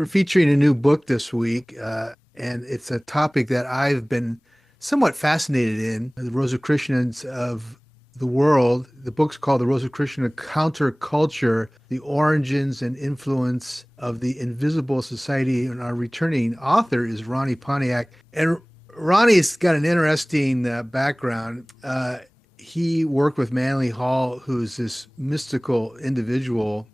We're featuring a new book this week, and it's a topic that I've been somewhat fascinated in, the Rosicrucians of the world. The book's called The Rosicrucian Counterculture, The Origins and Influence of the Invisible Society, and our returning author is Ronnie Pontiac. And Ronnie's got an interesting background. He worked with Manly Hall, who's this mystical individual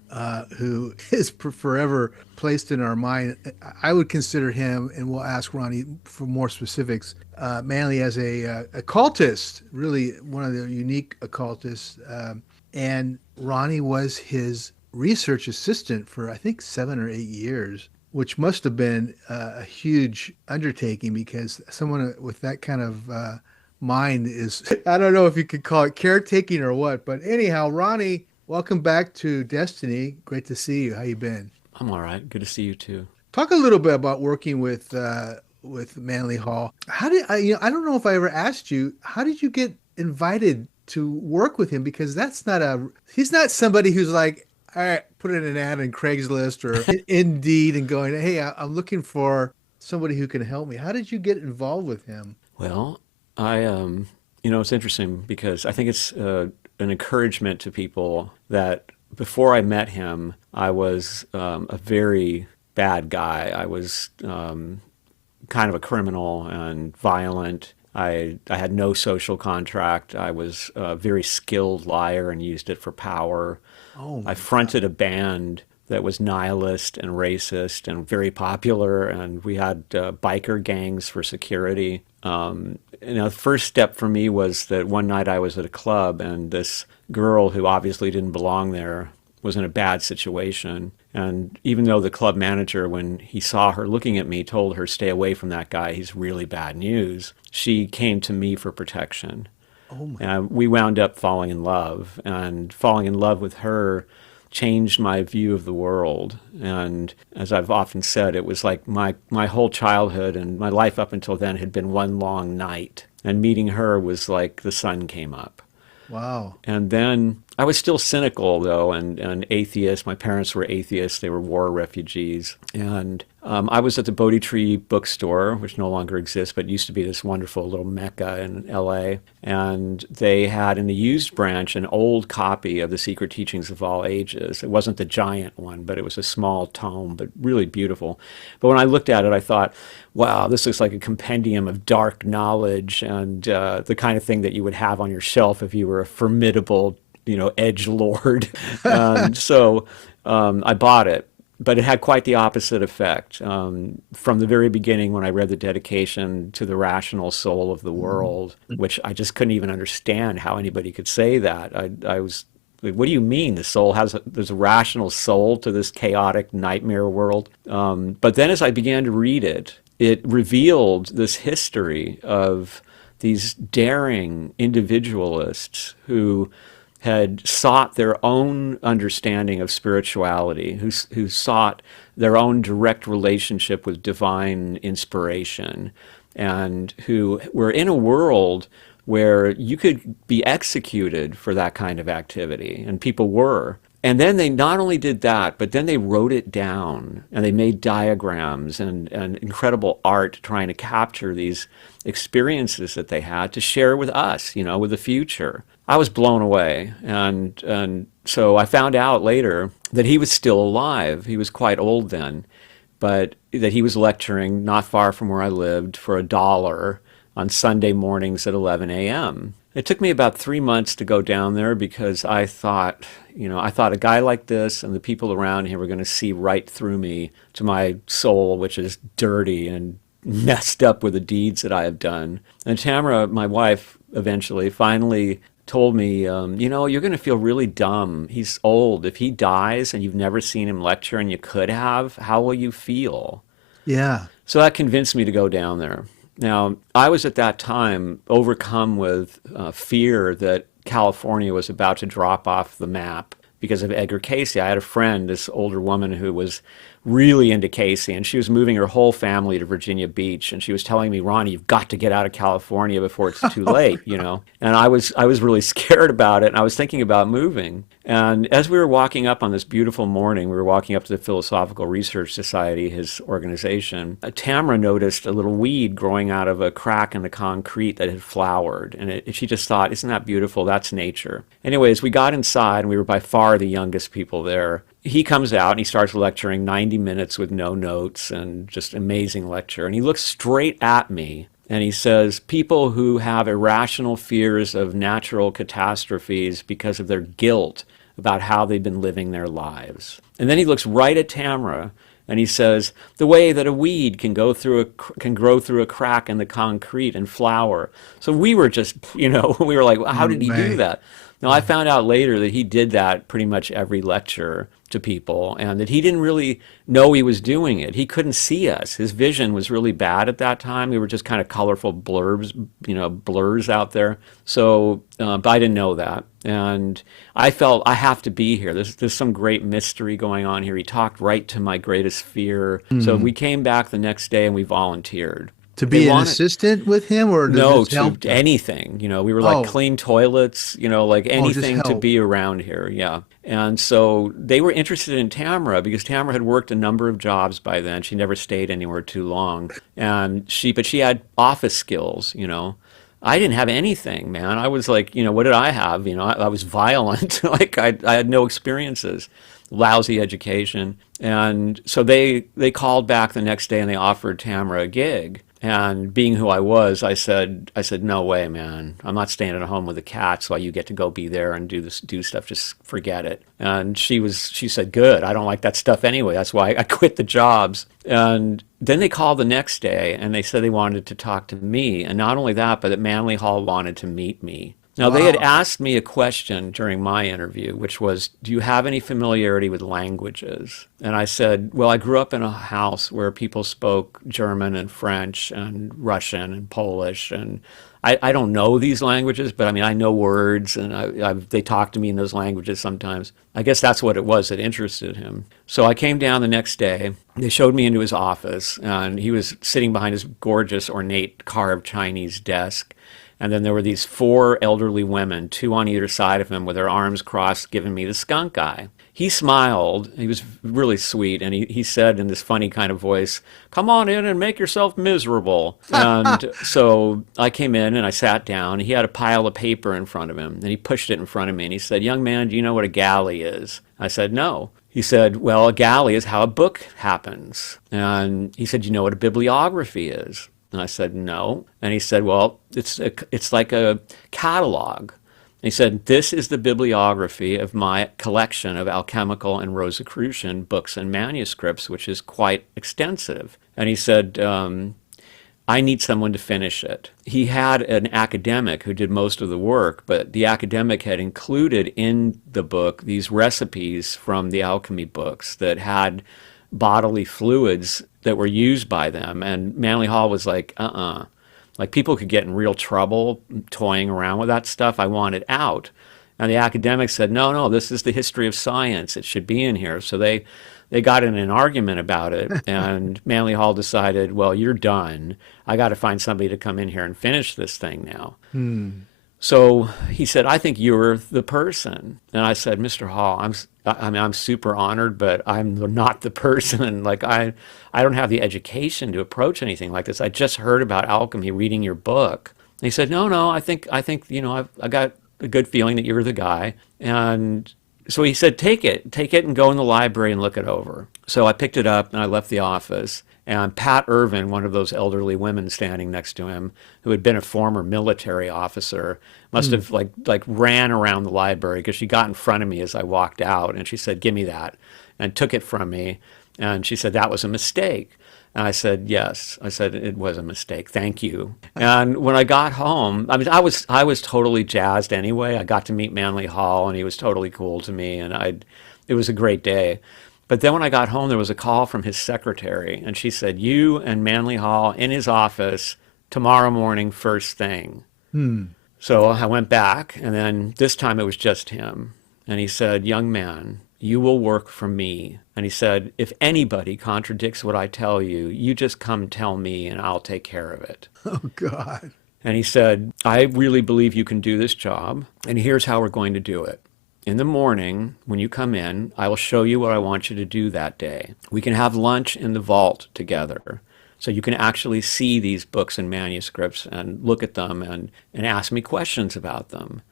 who is forever placed in our mind. I would consider him, and we'll ask Ronnie for more specifics, Manly as a occultist, really one of the unique occultists. And Ronnie was his research assistant for, I think, 7 or 8 years, which must have been a huge undertaking because someone with that kind of mind is, I don't know if you could call it caretaking or what, but anyhow, Ronnie, welcome back to Destiny. Great to see you. How you been? I'm all right. Good to see you too. Talk a little bit about working with Manly Hall. How did I don't know if I ever asked you, how did you get invited to work with him? Because he's not somebody who's like, all right, put in an ad in Craigslist or Indeed and going, hey, I'm looking for somebody who can help me. How did you get involved with him? Well, it's interesting because I think it's an encouragement to people that before I met him, I was a very bad guy. I was kind of a criminal and violent. I had no social contract. I was a very skilled liar and used it for power. Oh I my God. fronted a band that was nihilist and racist and very popular, and we had biker gangs for security. The first step for me was that one night I was at a club, and this girl who obviously didn't belong there was in a bad situation. And even though the club manager, when he saw her looking at me, told her, stay away from that guy, he's really bad news, she came to me for protection. Oh my. And we wound up falling in love, and falling in love with her changed my view of the world. And as I've often said, it was like my whole childhood and my life up until then had been one long night. And meeting her was like the sun came up. Wow. And then I was still cynical, though, and atheist. My parents were atheists. They were war refugees. And I was at the Bodhi Tree bookstore, which no longer exists, but used to be this wonderful little mecca in LA. And they had in the used branch an old copy of The Secret Teachings of All Ages. It wasn't the giant one, but it was a small tome, but really beautiful. But when I looked at it, I thought, wow, this looks like a compendium of dark knowledge and the kind of thing that you would have on your shelf if you were a formidable, edge lord. And so I bought it. But it had quite the opposite effect. From the very beginning, when I read the dedication to the rational soul of the world, which I just couldn't even understand how anybody could say that. I was like, what do you mean there's a rational soul to this chaotic nightmare world? But then as I began to read it, it revealed this history of these daring individualists who had sought their own understanding of spirituality, who sought their own direct relationship with divine inspiration, and who were in a world where you could be executed for that kind of activity, and people were. And then they not only did that, but then they wrote it down and they made diagrams and incredible art trying to capture these experiences that they had to share with us, with the future. I was blown away. And so I found out later that he was still alive. He was quite old then, but that he was lecturing not far from where I lived for $1 on Sunday mornings at 11 a.m. It took me about 3 months to go down there because I thought a guy like this and the people around him were going to see right through me, to my soul, which is dirty and messed up with the deeds that I have done. And Tamara, my wife, finally told me, you're going to feel really dumb. He's old. If he dies and you've never seen him lecture and you could have, how will you feel? Yeah. So that convinced me to go down there. Now, I was at that time overcome with fear that California was about to drop off the map because of Edgar Casey. I had a friend, this older woman, who was really into Casey, and she was moving her whole family to Virginia Beach, and she was telling me, Ronnie, you've got to get out of California before it's too late, you know. And I was really scared about it, and I was thinking about moving. And as we were walking up on this beautiful morning, we were walking up to the Philosophical Research Society, his organization. Tamara noticed a little weed growing out of a crack in the concrete that had flowered, and she just thought, isn't that beautiful? That's nature. Anyways, we got inside, and we were by far the youngest people there. He comes out and he starts lecturing 90 minutes with no notes and just amazing lecture. And he looks straight at me and he says, people who have irrational fears of natural catastrophes because of their guilt about how they've been living their lives. And then he looks right at Tamara and he says, the way that a weed can grow through a crack in the concrete and flower. So we were just, we were like, how did he do that? Now, I found out later that he did that pretty much every lecture to people, and that he didn't really know he was doing it. He couldn't see us. His vision was really bad at that time. We were just kind of colorful blurs out there. So, but I didn't know that. And I felt I have to be here. There's some great mystery going on here. He talked right to my greatest fear. So we came back the next day and we volunteered. To be an assistant with him or to No, just help? to anything. We were like clean toilets, like Just anything to help. be around here. Yeah. And so they were interested in Tamara because Tamara had worked a number of jobs by then. She never stayed anywhere too long. But she had office skills. I didn't have anything, man. I was like, what did I have? I was violent. Like I had no experiences, lousy education. And so they called back the next day and they offered Tamara a gig. And being who I was, I said, no way, man. I'm not staying at home with the cats while you get to go be there and do stuff. Just forget it. And she said, good. I don't like that stuff anyway. That's why I quit the jobs. And then they called the next day and they said they wanted to talk to me. And not only that, but that Manly Hall wanted to meet me. Now, they had Wow. asked me a question during my interview, which was, do you have any familiarity with languages? And I said, well, I grew up in a house where people spoke German and French and Russian and Polish. And I don't know these languages, but I mean, I know words and they talk to me in those languages sometimes. I guess that's what it was that interested him. So I came down the next day. They showed me into his office, and he was sitting behind his gorgeous, ornate, carved Chinese desk. And then there were these 4 elderly women, 2 on either side of him with their arms crossed, giving me the skunk eye. He smiled. He was really sweet. And he said in this funny kind of voice, come on in and make yourself miserable. And so I came in and I sat down. He had a pile of paper in front of him. And he pushed it in front of me. And he said, young man, do you know what a galley is? I said, no. He said, well, a galley is how a book happens. And he said, you know what a bibliography is? And I said, no. And he said, well, it's like a catalog. And he said, this is the bibliography of my collection of alchemical and Rosicrucian books and manuscripts, which is quite extensive. And he said, I need someone to finish it. He had an academic who did most of the work, but the academic had included in the book these recipes from the alchemy books that had bodily fluids that were used by them. And Manly Hall was like, like people could get in real trouble toying around with that stuff. I want it out. And the academics said, no, this is the history of science. It should be in here. So they got in an argument about it. And Manly Hall decided, well, you're done. I got to find somebody to come in here and finish this thing now. So he said, I think you're the person. And I said, Mr. Hall, I'm super honored, but I'm not the person. Like I don't have the education to approach anything like this. I just heard about alchemy reading your book. And he said, no, I think I got a good feeling that you're the guy. And so he said, take it and go in the library and look it over. So I picked it up and I left the office. And Pat Irvin, one of those elderly women standing next to him, who had been a former military officer, must have like ran around the library because she got in front of me as I walked out, and she said, "Give me that," and took it from me. And she said, "That was a mistake." And I said, "Yes." I said, "It was a mistake. Thank you." And when I got home, I mean, I was totally jazzed anyway. I got to meet Manly Hall, and he was totally cool to me, and it was a great day. But then when I got home, there was a call from his secretary, and she said, "You and Manly Hall in his office tomorrow morning, first thing." So I went back, and then this time it was just him. And he said, "Young man, you will work for me. And he said, if anybody contradicts what I tell you, you just come tell me and I'll take care of it. Oh God. And he said, I really believe you can do this job, and here's how we're going to do it. In the morning, when you come in, I will show you what I want you to do that day. We can have lunch in the vault together. So you can actually see these books and manuscripts and look at them and ask me questions about them.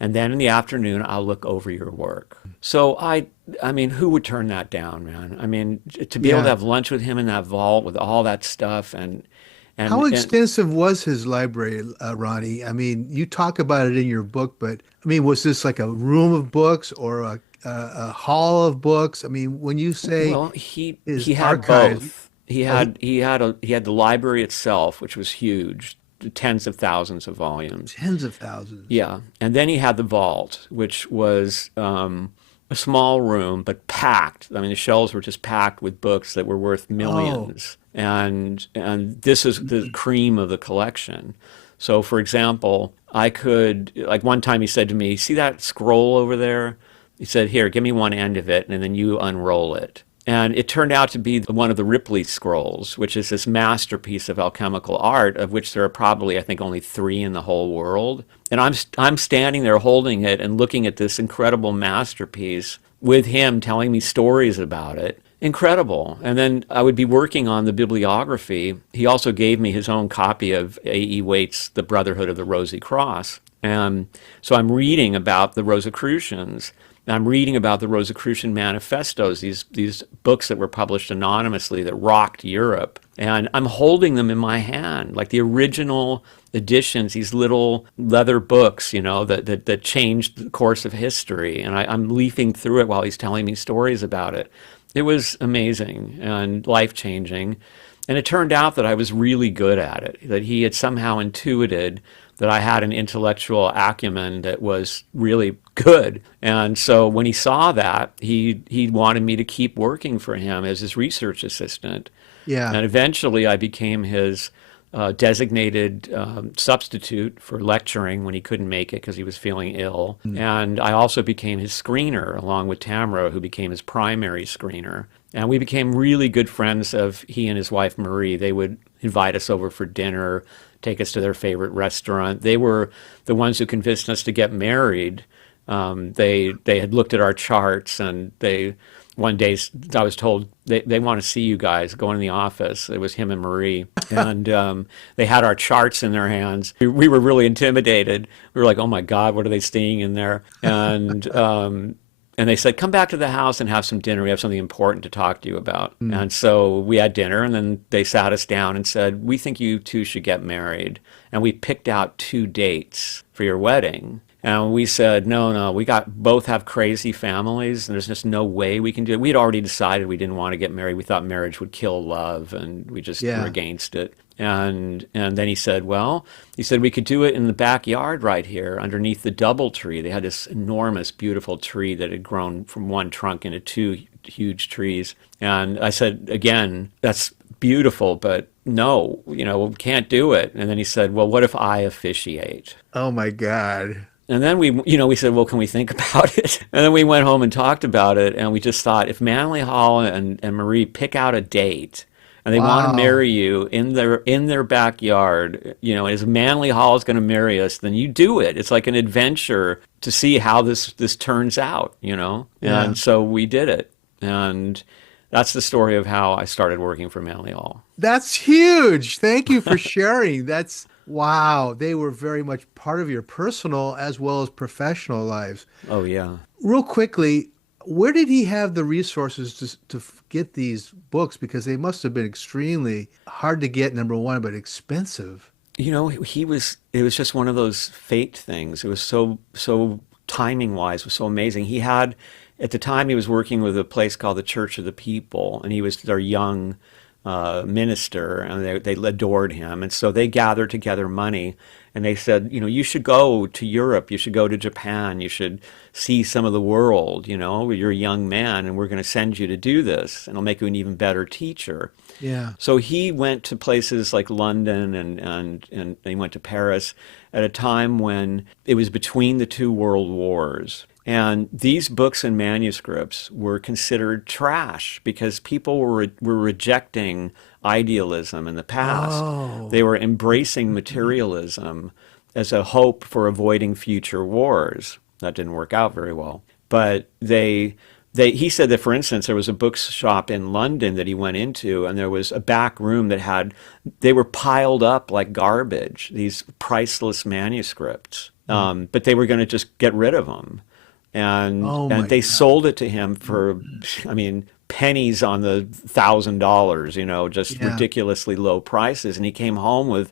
And then in the afternoon, I'll look over your work. So I mean, who would turn that down, man? I mean, to be able to Yeah. have lunch with him in that vault with all that stuff How and extensive was his library, Ronnie? I mean, you talk about it in your book, but I mean, was this like a room of books or a hall of books? I mean, when you say well, he his he had archives, both. He oh, had he had the library itself, which was huge, tens of thousands of volumes. tens of thousands. Yeah, and then he had the vault, which was a small room but packed. I mean, the shelves were just packed with books that were worth Oh, millions, and this is the cream of the collection. So, for example, I could like one time he said to me, "See that scroll over there?" He said, "Here, give me one end of it, and then you unroll it." And it turned out to be one of the Ripley scrolls, which is this masterpiece of alchemical art, of which there are probably, I think, only three in the whole world. And I'm standing there holding it and looking at this incredible masterpiece with him telling me stories about it. Incredible. And then I would be working on the bibliography. He also gave me his own copy of A.E. Waite's The Brotherhood of the Rosy Cross. And so I'm reading about the Rosicrucians. I'm reading about the Rosicrucian manifestos, these books that were published anonymously that rocked Europe. And I'm holding them in my hand, like the original editions, these little leather books, you know, that changed the course of history. And I'm leafing through it while he's telling me stories about it. It was amazing and life-changing. And it turned out that I was really good at it, that he had somehow intuited that I had an intellectual acumen that was really good. And so when he saw that, he wanted me to keep working for him as his research assistant. yeah. And eventually I became his designated substitute for lecturing when he couldn't make it because he was feeling ill. Mm. And I also became his screener along with Tamara, who became his primary screener. And we became really good friends of he and his wife Marie. They would invite us over for dinner, take us to their favorite restaurant. They were the ones who convinced us to get married. They had looked at our charts and they one day I was told they want to see you guys go in the office. It was him and Marie, and they had our charts in their hands. We were really intimidated. We were like, "Oh my God, what are they seeing in there?" And they said, "Come back to the house and have some dinner. We have something important to talk to you about." Mm. And so we had dinner, and then they sat us down and said, "We think you two should get married." And we picked out two dates for your wedding. And we said, no, no, we got both have crazy families, and there's just no way we can do it. We had already decided we didn't want to get married. We thought marriage would kill love, and we just were Yeah. against it. And then he said, well, he said we could do it in the backyard right here underneath the double tree. They had this enormous, beautiful tree that had grown from one trunk into two huge trees. And I said, again, that's beautiful, but no, you know, we can't do it. And then he said, well, what if I officiate? Oh my God. And then we said, well, can we think about it? And then we went home and talked about it. And we just thought, if Manly Hall and Marie pick out a date and they want to Wow. marry you in their backyard, you know, as Manly Hall is going to marry us, then you do it. It's like an adventure to see how this turns out, you know? Yeah. And so we did it. And that's the story of how I started working for Manly Hall. That's huge. Thank you for sharing. That's wow. They were very much part of your personal as well as professional lives. Oh, yeah. Real quickly, where did he have the resources to get these books? Because they must have been extremely hard to get, number one, but expensive. You know, it was just one of those fate things. It was so timing wise, was so amazing. At the time, he was working with a place called the Church of the People, and he was their young minister, and they adored him. And so they gathered together money, and they said, you know, you should go to Europe, you should go to Japan, you should see some of the world, you know, you're a young man, and we're going to send you to do this, and it'll make you an even better teacher. Yeah. So he went to places like London and he went to Paris at a time when it was between the two world wars. And these books and manuscripts were considered trash because people were rejecting idealism in the past. They Oh, were embracing materialism as a hope for avoiding future wars. That didn't work out very well. But he said that, for instance, there was a bookshop in London that he went into, and there was a back room that had, they were piled up like garbage, these priceless manuscripts. mm. But they were going to just get rid of them. Oh And my they God. sold it to him for, I mean, pennies on the $1,000, just Yeah. ridiculously low prices. And he came home with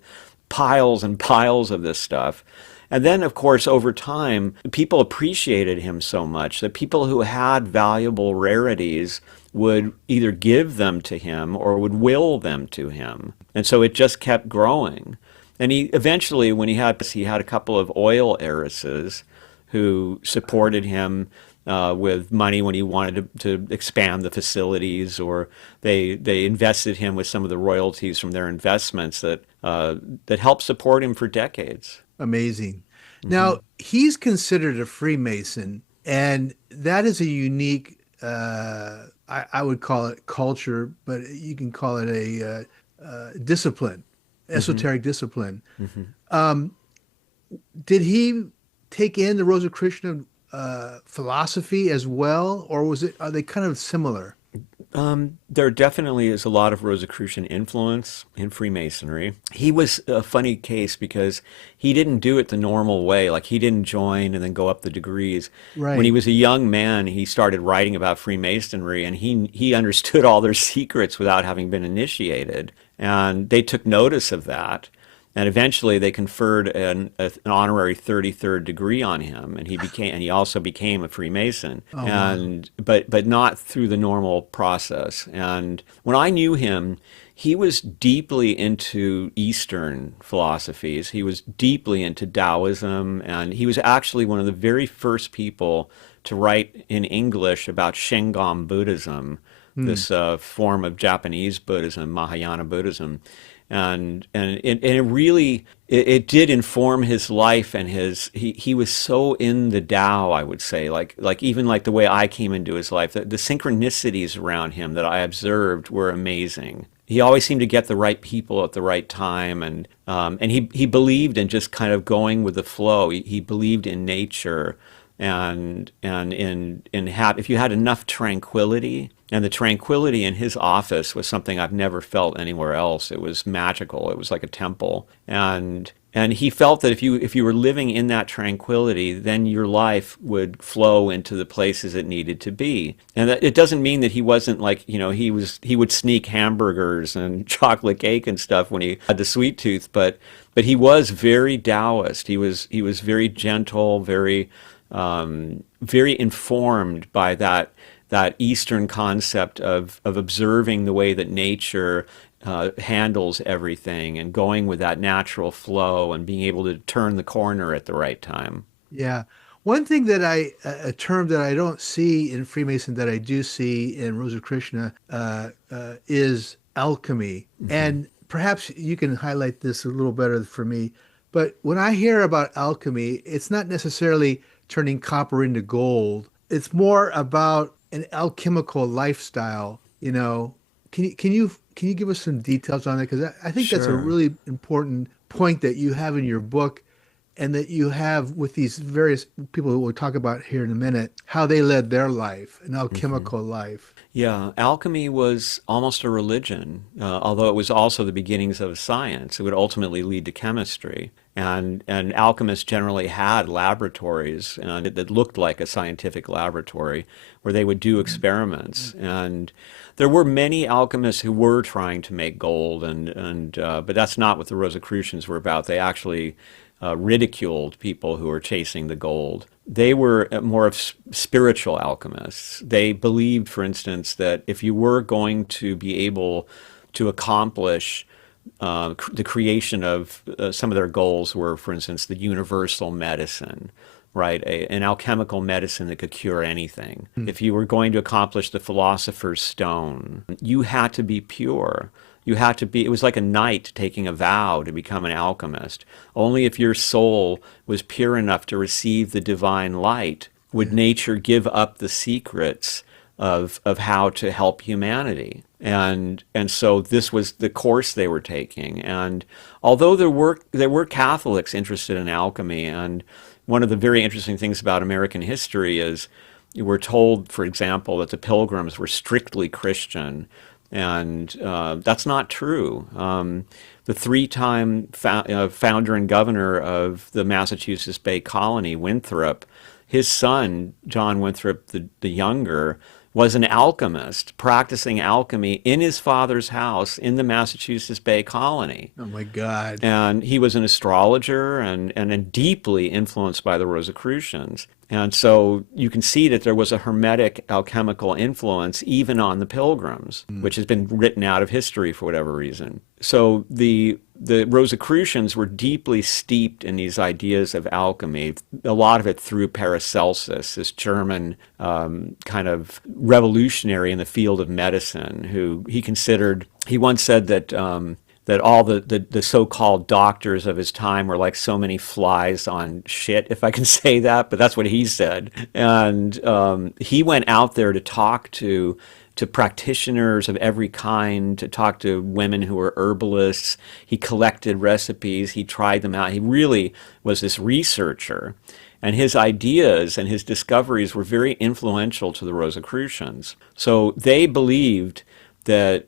piles and piles of this stuff. And then, of course, over time, people appreciated him so much that people who had valuable rarities would either give them to him or would will them to him. And so it just kept growing. And he eventually, when he had a couple of oil heiresses who supported him with money when he wanted to expand the facilities, or they invested him with some of the royalties from their investments that helped support him for decades. Amazing. Hmm. Now, he's considered a Freemason, and that is a unique, I would call it culture, but you can call it a discipline, Hmm. esoteric discipline. Hmm. Um, did he take in the Rosicrucian philosophy as well, or are they kind of similar? There definitely is a lot of Rosicrucian influence in Freemasonry. He was a funny case because he didn't do it the normal way. Like, he didn't join and then go up the degrees. When he Right. was a young man, he started writing about Freemasonry, and he understood all their secrets without having been initiated. And they took notice of that. And eventually they conferred an honorary 33rd degree on him, and he also became a Freemason, Oh, wow. and but not through the normal process. And when I knew him, he was deeply into Eastern philosophies. He was deeply into Daoism, and he was actually one of the very first people to write in English about Shingon Buddhism, Hmm. this form of Japanese Buddhism, Mahayana Buddhism. And it really it did inform his life, and he was so in the Tao, I would say, like even like the way I came into his life, the synchronicities around him that I observed were amazing. He always seemed to get the right people at the right time, and he believed in just kind of going with the flow. He believed in nature, and if you had enough tranquility, and the tranquility in his office was something I've never felt anywhere else. It was magical. It was like a temple. And he felt that if you were living in that tranquility, then your life would flow into the places it needed to be. And that, it doesn't mean that he wasn't like, he would sneak hamburgers and chocolate cake and stuff when he had the sweet tooth, but he was very Taoist. He was very gentle, very informed by that Eastern concept of observing the way that nature handles everything, and going with that natural flow, and being able to turn the corner at the right time. Yeah. One thing a term that I don't see in Freemason that I do see in Rosicrucian is alchemy. Hmm. And perhaps you can highlight this a little better for me. But when I hear about alchemy, it's not necessarily turning copper into gold. It's more about an alchemical lifestyle. Can you give us some details on that? Because I think that's a Sure. really important point that you have in your book and that you have with these various people who we'll talk about here in a minute, how they led their life, an Hmm. alchemical life. Yeah, alchemy was almost a religion, although it was also the beginnings of science. It would ultimately lead to chemistry. And alchemists generally had laboratories that looked like a scientific laboratory where they would do experiments. And there were many alchemists who were trying to make gold, but that's not what the Rosicrucians were about. They actually ridiculed people who were chasing the gold. They were more of spiritual alchemists. They believed, for instance, that if you were going to be able to accomplish the creation of some of their goals were, for instance, the universal medicine, right? An alchemical medicine that could cure anything. Hmm. If you were going to accomplish the philosopher's stone, you had to be pure. It was like a knight taking a vow to become an alchemist. Only if your soul was pure enough to receive the divine light would nature give up the secrets of how to help humanity? And so this was the course they were taking. And although there were Catholics interested in alchemy, and one of the very interesting things about American history is we're told, for example, that the Pilgrims were strictly Christian, and that's not true. The three-time founder and governor of the Massachusetts Bay Colony, Winthrop, his son, John Winthrop the Younger, was an alchemist practicing alchemy in his father's house in the Massachusetts Bay Colony. Oh my God. And he was an astrologer and deeply influenced by the Rosicrucians. And so you can see that there was a hermetic alchemical influence even on the Pilgrims, which has been written out of history for whatever reason. So the Rosicrucians were deeply steeped in these ideas of alchemy, a lot of it through Paracelsus, this German kind of revolutionary in the field of medicine, who he once said that that all the so-called doctors of his time were like so many flies on shit, if I can say that, but that's what he said. And he went out there to talk to practitioners of every kind, to talk to women who were herbalists. He collected recipes. He tried them out. He really was this researcher. And his ideas and his discoveries were very influential to the Rosicrucians. So they believed that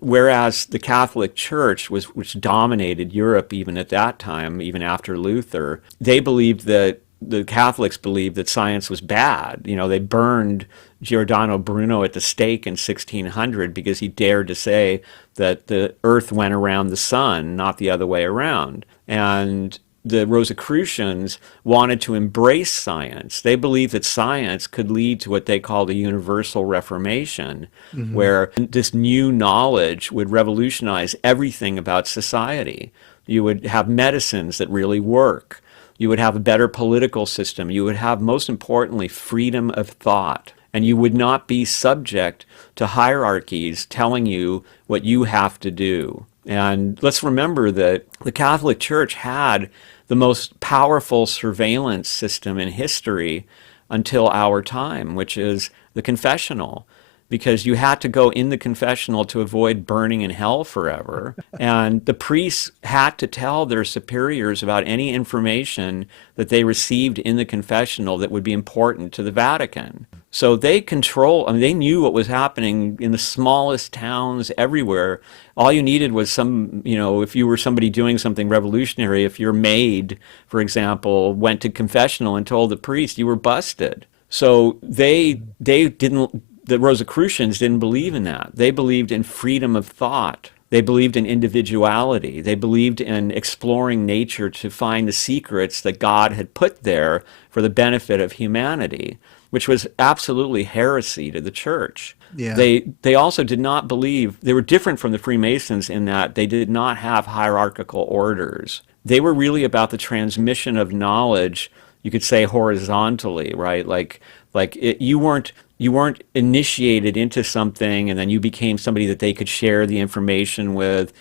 whereas the Catholic Church which dominated Europe even at that time, even after Luther, they believed that the Catholics believed that science was bad. You know, they burned Giordano Bruno at the stake in 1600 because he dared to say that the earth went around the sun, not the other way around. And the Rosicrucians wanted to embrace science. They believed that science could lead to what they called a universal reformation, where this new knowledge would revolutionize everything about society. You would have medicines that really work. You would have a better political system. You would have, most importantly, freedom of thought. And you would not be subject to hierarchies telling you what you have to do. And let's remember that the Catholic Church had the most powerful surveillance system in history until our time, which is the confessional, because you had to go in the confessional to avoid burning in hell forever. And the priests had to tell their superiors about any information that they received in the confessional that would be important to the Vatican. So they they knew what was happening in the smallest towns everywhere. All you needed was if you were somebody doing something revolutionary, if your maid, for example, went to confessional and told the priest, you were busted. So the Rosicrucians didn't believe in that. They believed in freedom of thought. They believed in individuality. They believed in exploring nature to find the secrets that God had put there for the benefit of humanity, which was absolutely heresy to the church. Yeah. They also did not believe, they were different from the Freemasons in that they did not have hierarchical orders. They were really about the transmission of knowledge, you could say horizontally, right? You weren't initiated into something and then you became somebody that they could share the information with.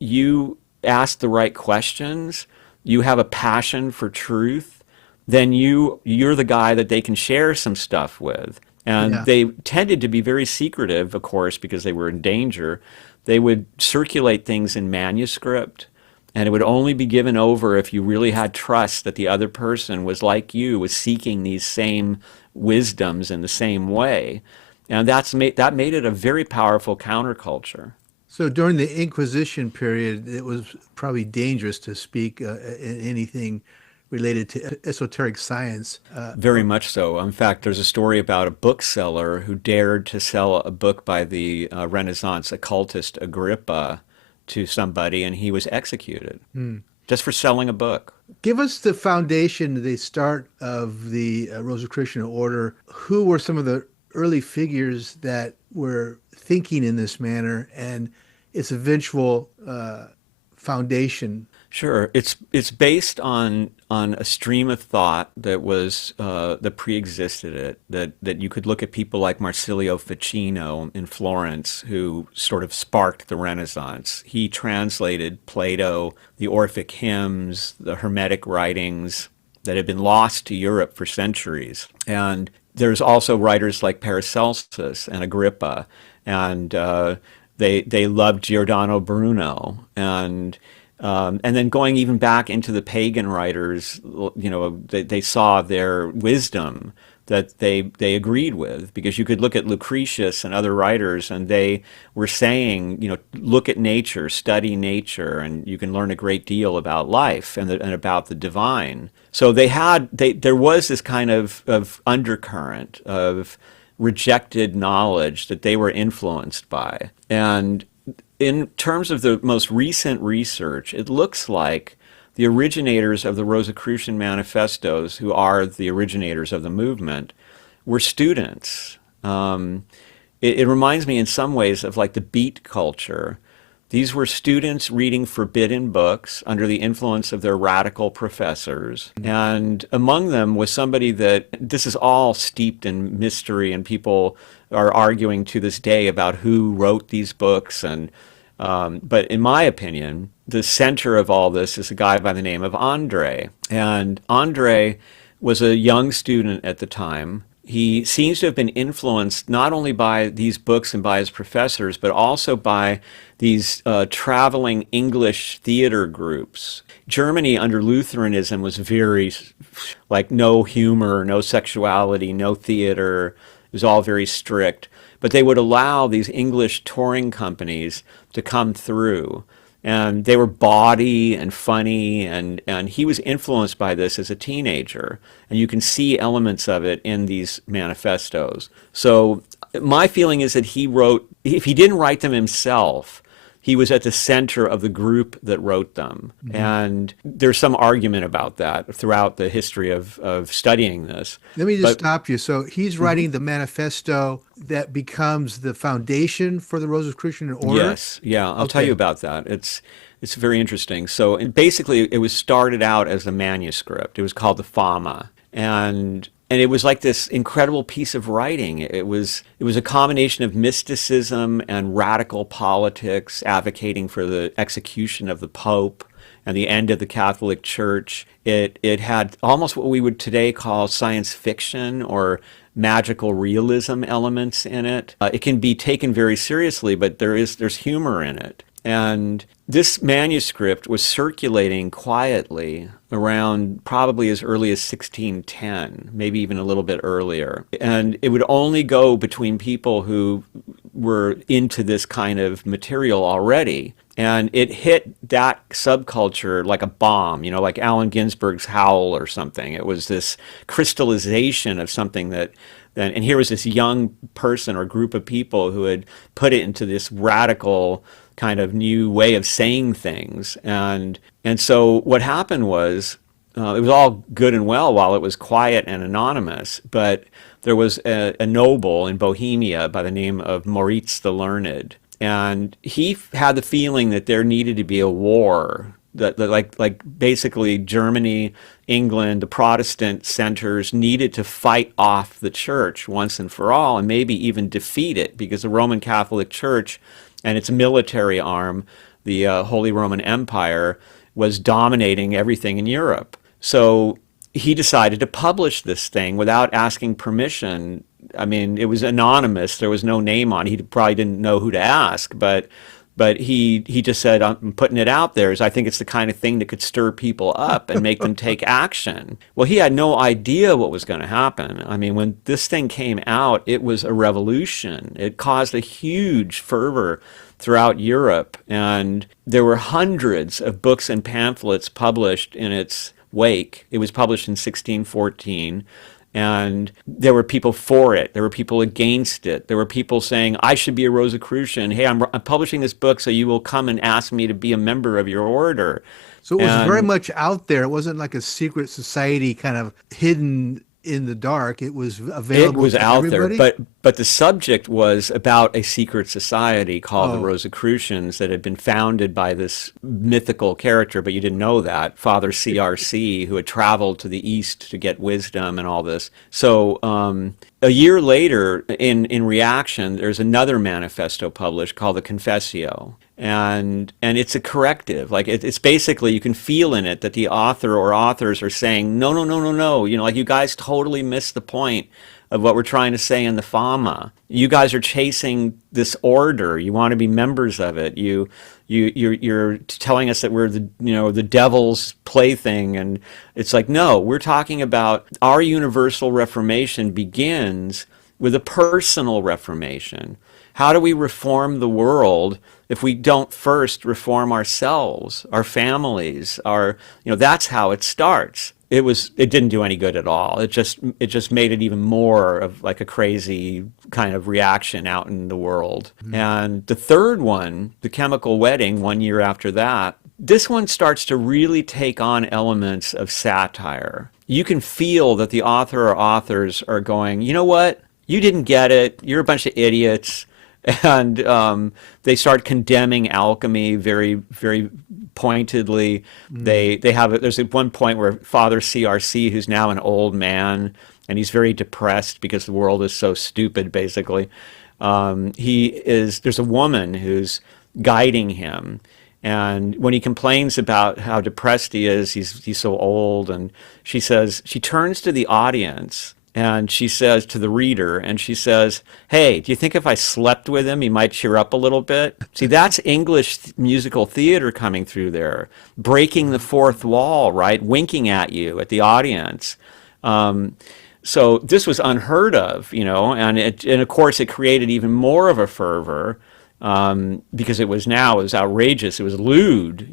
You asked the right questions. You have a passion for truth. Then you're the guy that they can share some stuff with. And Yeah. they tended to be very secretive, of course, because they were in danger. They would circulate things in manuscript, and it would only be given over if you really had trust that the other person was like you, was seeking these same wisdoms in the same way. And that made it a very powerful counterculture. So during the Inquisition period, it was probably dangerous to speak in anything related to esoteric science. Very much so. In fact, there's a story about a bookseller who dared to sell a book by the Renaissance occultist Agrippa to somebody, and he was executed just for selling a book. Give us the foundation, the start of the Rosicrucian order. Who were some of the early figures that were thinking in this manner and its eventual foundation? Sure, it's based on a stream of thought that was that preexisted it. That you could look at people like Marsilio Ficino in Florence, who sort of sparked the Renaissance. He translated Plato, the Orphic hymns, the Hermetic writings, that had been lost to Europe for centuries. And there's also writers like Paracelsus and Agrippa, and they loved Giordano Bruno, and then going even back into the pagan writers, they saw their wisdom that they agreed with, because you could look at Lucretius and other writers, and they were saying, look at nature, study nature, and you can learn a great deal about life and about the divine. So there was this kind of undercurrent of rejected knowledge that they were influenced by. And in terms of the most recent research, it looks like the originators of the Rosicrucian manifestos, who are the originators of the movement, were students. It reminds me in some ways of like the beat culture. These were students reading forbidden books under the influence of their radical professors. And among them was somebody that, this is all steeped in mystery, and people are arguing to this day about who wrote these books. But in my opinion, the center of all this is a guy by the name of Andre. And Andre was a young student at the time. He seems to have been influenced not only by these books and by his professors, but also by these traveling English theater groups. Germany under Lutheranism was very, like, no humor, no sexuality, no theater. It was all very strict. But they would allow these English touring companies to come through. And they were bawdy and funny, and he was influenced by this as a teenager. And you can see elements of it in these manifestos. So my feeling is that he wrote, if he didn't write them himself, he was at the center of the group that wrote them. Mm-hmm. And there's some argument about that throughout the history of studying this. Let me just stop you. So he's writing the manifesto that becomes the foundation for the Rosicrucian order? Yes. Yeah, I'll tell you about that. It's very interesting. So basically, it was started out as a manuscript. It was called the Fama. And it was like this incredible piece of writing. It was a combination of mysticism and radical politics, advocating for the execution of the Pope and the end of the Catholic Church. It had almost what we would today call science fiction or magical realism elements in it. It can be taken very seriously, but there's humor in it. And this manuscript was circulating quietly around probably as early as 1610, maybe even a little bit earlier. And it would only go between people who were into this kind of material already. And it hit that subculture like a bomb, like Allen Ginsberg's Howl or something. It was this crystallization of something and here was this young person or group of people who had put it into this radical kind of new way of saying things. And so what happened was, it was all good and well while it was quiet and anonymous, but there was a noble in Bohemia by the name of Moritz the Learned. And he had the feeling that there needed to be a war, that like basically Germany, England, the Protestant centers needed to fight off the church once and for all, and maybe even defeat it, because the Roman Catholic Church and its military arm, the Holy Roman Empire, was dominating everything in Europe. So he decided to publish this thing without asking permission. I mean, it was anonymous. There was no name on it. He probably didn't know who to ask, but he just said, I'm putting it out there, as I think it's the kind of thing that could stir people up and make them take action. Well, he had no idea what was going to happen. I mean, when this thing came out, it was a revolution. It caused a huge fervor throughout Europe, and there were hundreds of books and pamphlets published in its wake. It was published in 1614. And there were people for it. There were people against it. There were people saying, I should be a Rosicrucian. Hey, I'm publishing this book so you will come and ask me to be a member of your order. So it was very much out there. It wasn't like a secret society kind of hidden in the dark. It was available. It was to out everybody? there, but the subject was about a secret society called the Rosicrucians that had been founded by this mythical character, but you didn't know that, Father CRC, who had traveled to the East to get wisdom and all this. So a year later, in reaction, there's another manifesto published called the Confessio. and it's a corrective. Like it's basically, you can feel in it that the author or authors are saying, no, no, no, no, no. Like, you guys totally missed the point of what we're trying to say in the Fama. You guys are chasing this order. You want to be members of it. You're telling us that we're the devil's plaything, and it's like, no, we're talking about our universal reformation begins with a personal reformation. How do we reform the world if we don't first reform ourselves, our families, that's how it starts. It didn't do any good at all. It just made it even more of like a crazy kind of reaction out in the world. Mhm. And the third one, the chemical wedding, 1 year after that, this one starts to really take on elements of satire. You can feel that the author or authors are going, you know what? You didn't get it. You're a bunch of idiots. And they start condemning alchemy very, very pointedly. Mm. There's one point where Father CRC, who's now an old man, and he's very depressed because the world is so stupid, basically. There's a woman who's guiding him. And when he complains about how depressed he is, he's so old, and she turns to the audience and she says to the reader, and she says, hey, do you think if I slept with him, he might cheer up a little bit? See, that's English musical theater coming through there, breaking the fourth wall, right? Winking at you, at the audience. So this was unheard of, and of course it created even more of a fervor, because it was outrageous. It was lewd.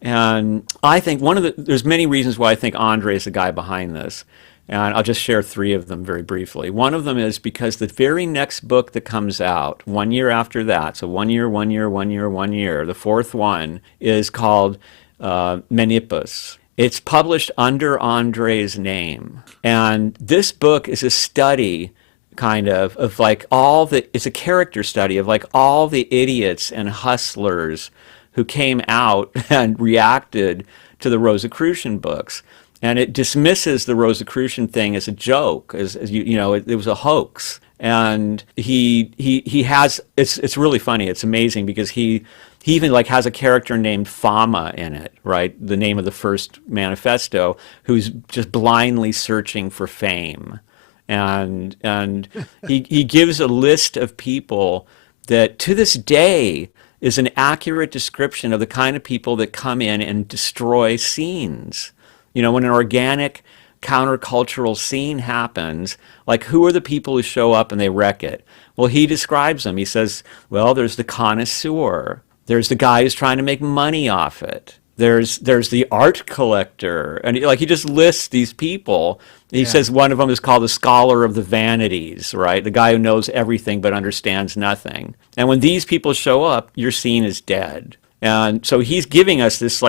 And I think there's many reasons why I think Andre is the guy behind this. And I'll just share three of them very briefly. One of them is because the very next book that comes out, 1 year after that, so 1 year, 1 year, 1 year, 1 year, the fourth one is called Manifestos. It's published under Andre's name. And this book is a study kind of like it's a character study of like all the idiots and hustlers who came out and reacted to the Rosicrucian books. And it dismisses the Rosicrucian thing as a joke, as it was a hoax. And he has, it's really funny. It's amazing because he even like has a character named Fama in it, right? The name of the first manifesto, who's just blindly searching for fame. And he gives a list of people that to this day is an accurate description of the kind of people that come in and destroy scenes. When an organic countercultural scene happens, like, who are the people who show up and they wreck it? Well, he describes them. He says, well, there's the connoisseur. There's the guy who's trying to make money off it. There's the art collector. And he just lists these people. He Yeah. says one of them is called the scholar of the vanities, right? The guy who knows everything but understands nothing. And when these people show up, your scene is dead. And so he's giving us this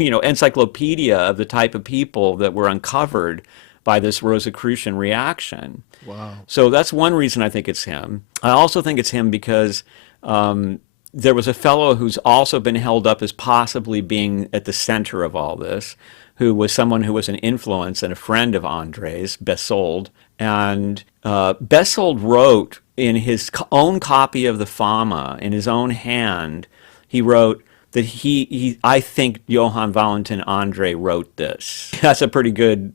encyclopedia of the type of people that were uncovered by this Rosicrucian reaction. Wow. So that's one reason I think it's him. I also think it's him because there was a fellow who's also been held up as possibly being at the center of all this, who was someone who was an influence and a friend of Andre's, Besold. And Besold wrote in his own copy of the Fama, in his own hand, he wrote that I think Johann Valentin Andre wrote this. That's a pretty good,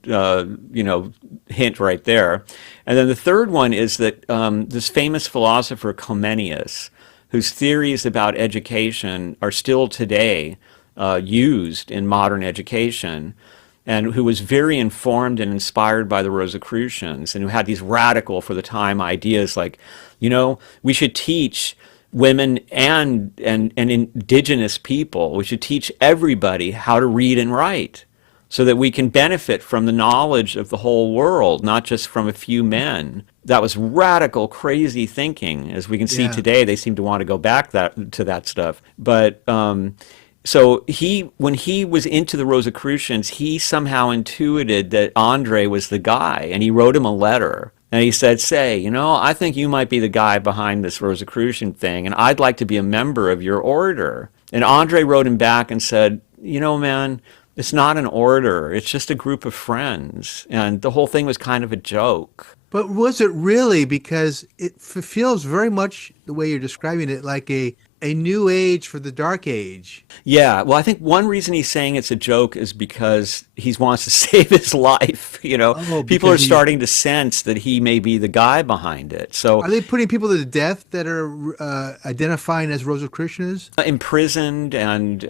hint right there. And then the third one is that this famous philosopher Comenius, whose theories about education are still today used in modern education, and who was very informed and inspired by the Rosicrucians, and who had these radical, for the time, ideas like, we should teach women and indigenous people, we should teach everybody how to read and write so that we can benefit from the knowledge of the whole world, not just from a few men. That was radical, crazy thinking. As we can see Yeah. today, they seem to want to go back to that stuff. But so when he was into the Rosicrucians, he somehow intuited that Andre was the guy, and he wrote him a letter. And he said, I think you might be the guy behind this Rosicrucian thing, and I'd like to be a member of your order. And Andre wrote him back and said, man, it's not an order. It's just a group of friends. And the whole thing was kind of a joke. But was it really? Because it feels very much the way you're describing it like a a new age for the dark age. Yeah, well, I think one reason he's saying it's a joke is because he wants to save his life. Oh, People because are he starting to sense that he may be the guy behind it. So are they putting people to death that are identifying as Rosicrucians? imprisoned and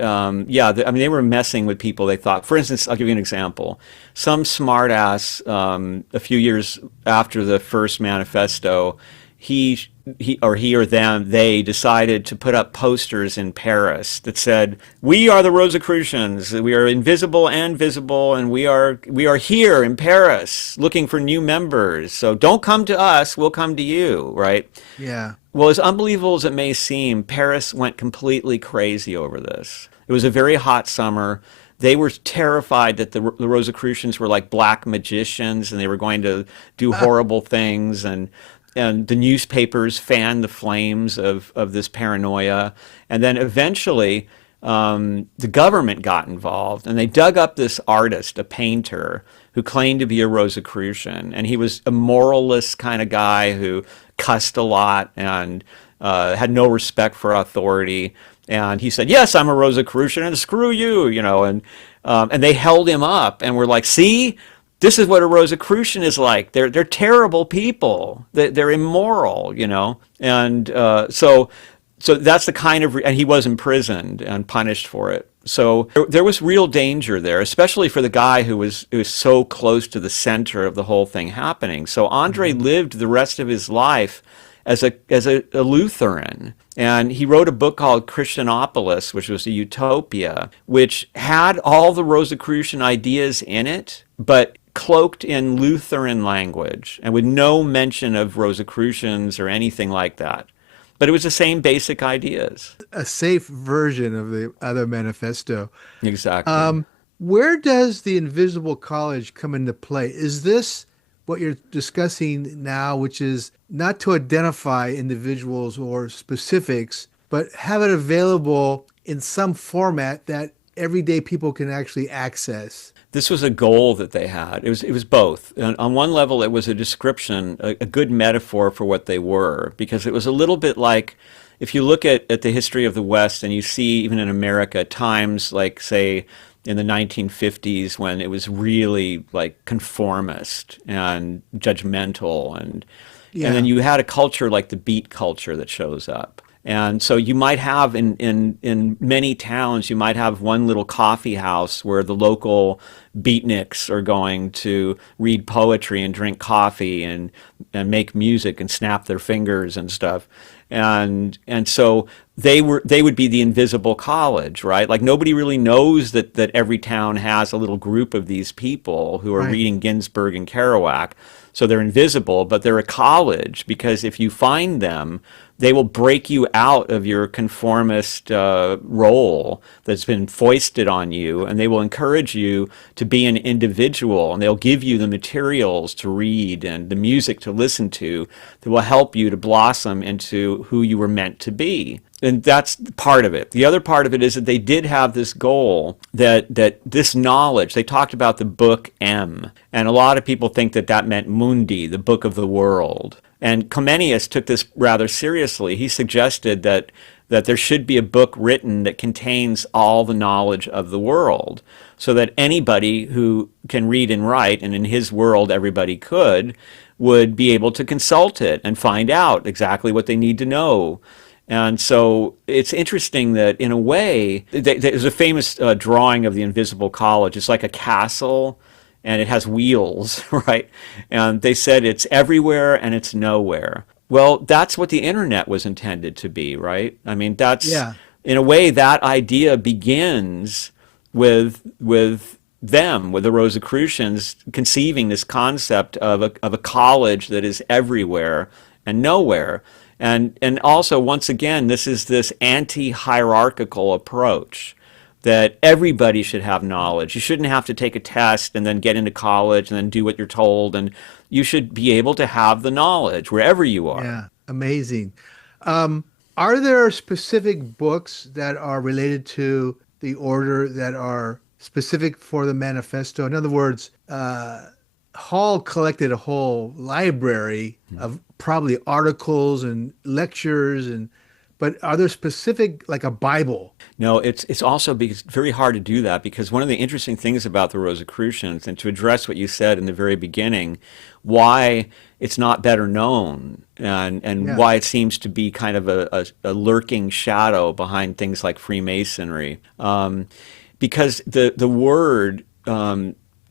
yeah, I mean, they were messing with people they thought. For instance, I'll give you an example. Some smartass, a few years after the first manifesto, he he or them they decided to put up posters in Paris that said, "We are the Rosicrucians. We are invisible and visible, and we are here in Paris looking for new members. So don't come to us, we'll come to you." Right? Yeah. Well, as unbelievable as it may seem, Paris went completely crazy over this. It was a very hot summer. They were terrified that the Rosicrucians were like black magicians and they were going to do horrible things. And the newspapers fanned the flames of this paranoia. And then eventually, the government got involved and they dug up this artist, a painter, who claimed to be a Rosicrucian. And he was a moralist kind of guy who cussed a lot and had no respect for authority. And he said, "Yes, I'm a Rosicrucian, and screw you," and they held him up and were like, "See, this is what a Rosicrucian is like. They're terrible people. They're immoral." And so that's the kind of, and he was imprisoned and punished for it. So there was real danger there, especially for the guy who was so close to the center of the whole thing happening. So Andre Mhm. lived the rest of his life as a Lutheran. And he wrote a book called Christianopolis, which was a utopia, which had all the Rosicrucian ideas in it, but cloaked in Lutheran language and with no mention of Rosicrucians or anything like that. But it was the same basic ideas. A safe version of the other manifesto. Exactly. Um, where does the invisible college come into play? Is this what you're discussing now, which is not to identify individuals or specifics, but have it available in some format that everyday people can actually access? This was a goal that they had. It was both. And on one level, it was a description, a good metaphor for what they were, because it was a little bit like if you look at the history of the West and you see even in America times like say in the 1950s when it was really like conformist and judgmental and then Yeah, you had a culture like the beat culture that shows up. And so you might have in many towns, you might have one little coffee house where the local beatniks are going to read poetry and drink coffee and make music and snap their fingers and stuff. And so they would be the invisible college, right? Like nobody really knows that every town has a little group of these people who are right. reading Ginsberg and Kerouac. So they're invisible, but they're a college because if you find them, they will break you out of your conformist role that's been foisted on you, and they will encourage you to be an individual, and they'll give you the materials to read and the music to listen to that will help you to blossom into who you were meant to be. And that's part of it. The other part of it is that they did have this goal that this knowledge, they talked about the book M, and a lot of people think that meant mundi, the book of the world. And Comenius took this rather seriously. He suggested that there should be a book written that contains all the knowledge of the world so that anybody who can read and write, and in his world everybody could, would be able to consult it and find out exactly what they need to know. And so it's interesting that in a way, there's a famous drawing of the invisible college. It's like a castle and it has wheels, right? And they said it's everywhere and it's nowhere. Well, that's what the internet was intended to be, right? I mean, that's Yeah. in a way that idea begins with them, with the Rosicrucians conceiving this concept of a college that is everywhere and nowhere. And also, once again, this is this anti-hierarchical approach that everybody should have knowledge. You shouldn't have to take a test and then get into college and then do what you're told. And you should be able to have the knowledge wherever you are. Yeah. Amazing. Um, are there specific books that are related to the order that are specific for the manifesto? In other words, Hall collected a whole library of probably articles and lectures and But are there specific, like a Bible? No, it's also very hard to do that because one of the interesting things about the Rosicrucians, and to address what you said in the very beginning, why it's not better known and Yeah. why it seems to be kind of a lurking shadow behind things like Freemasonry, because the word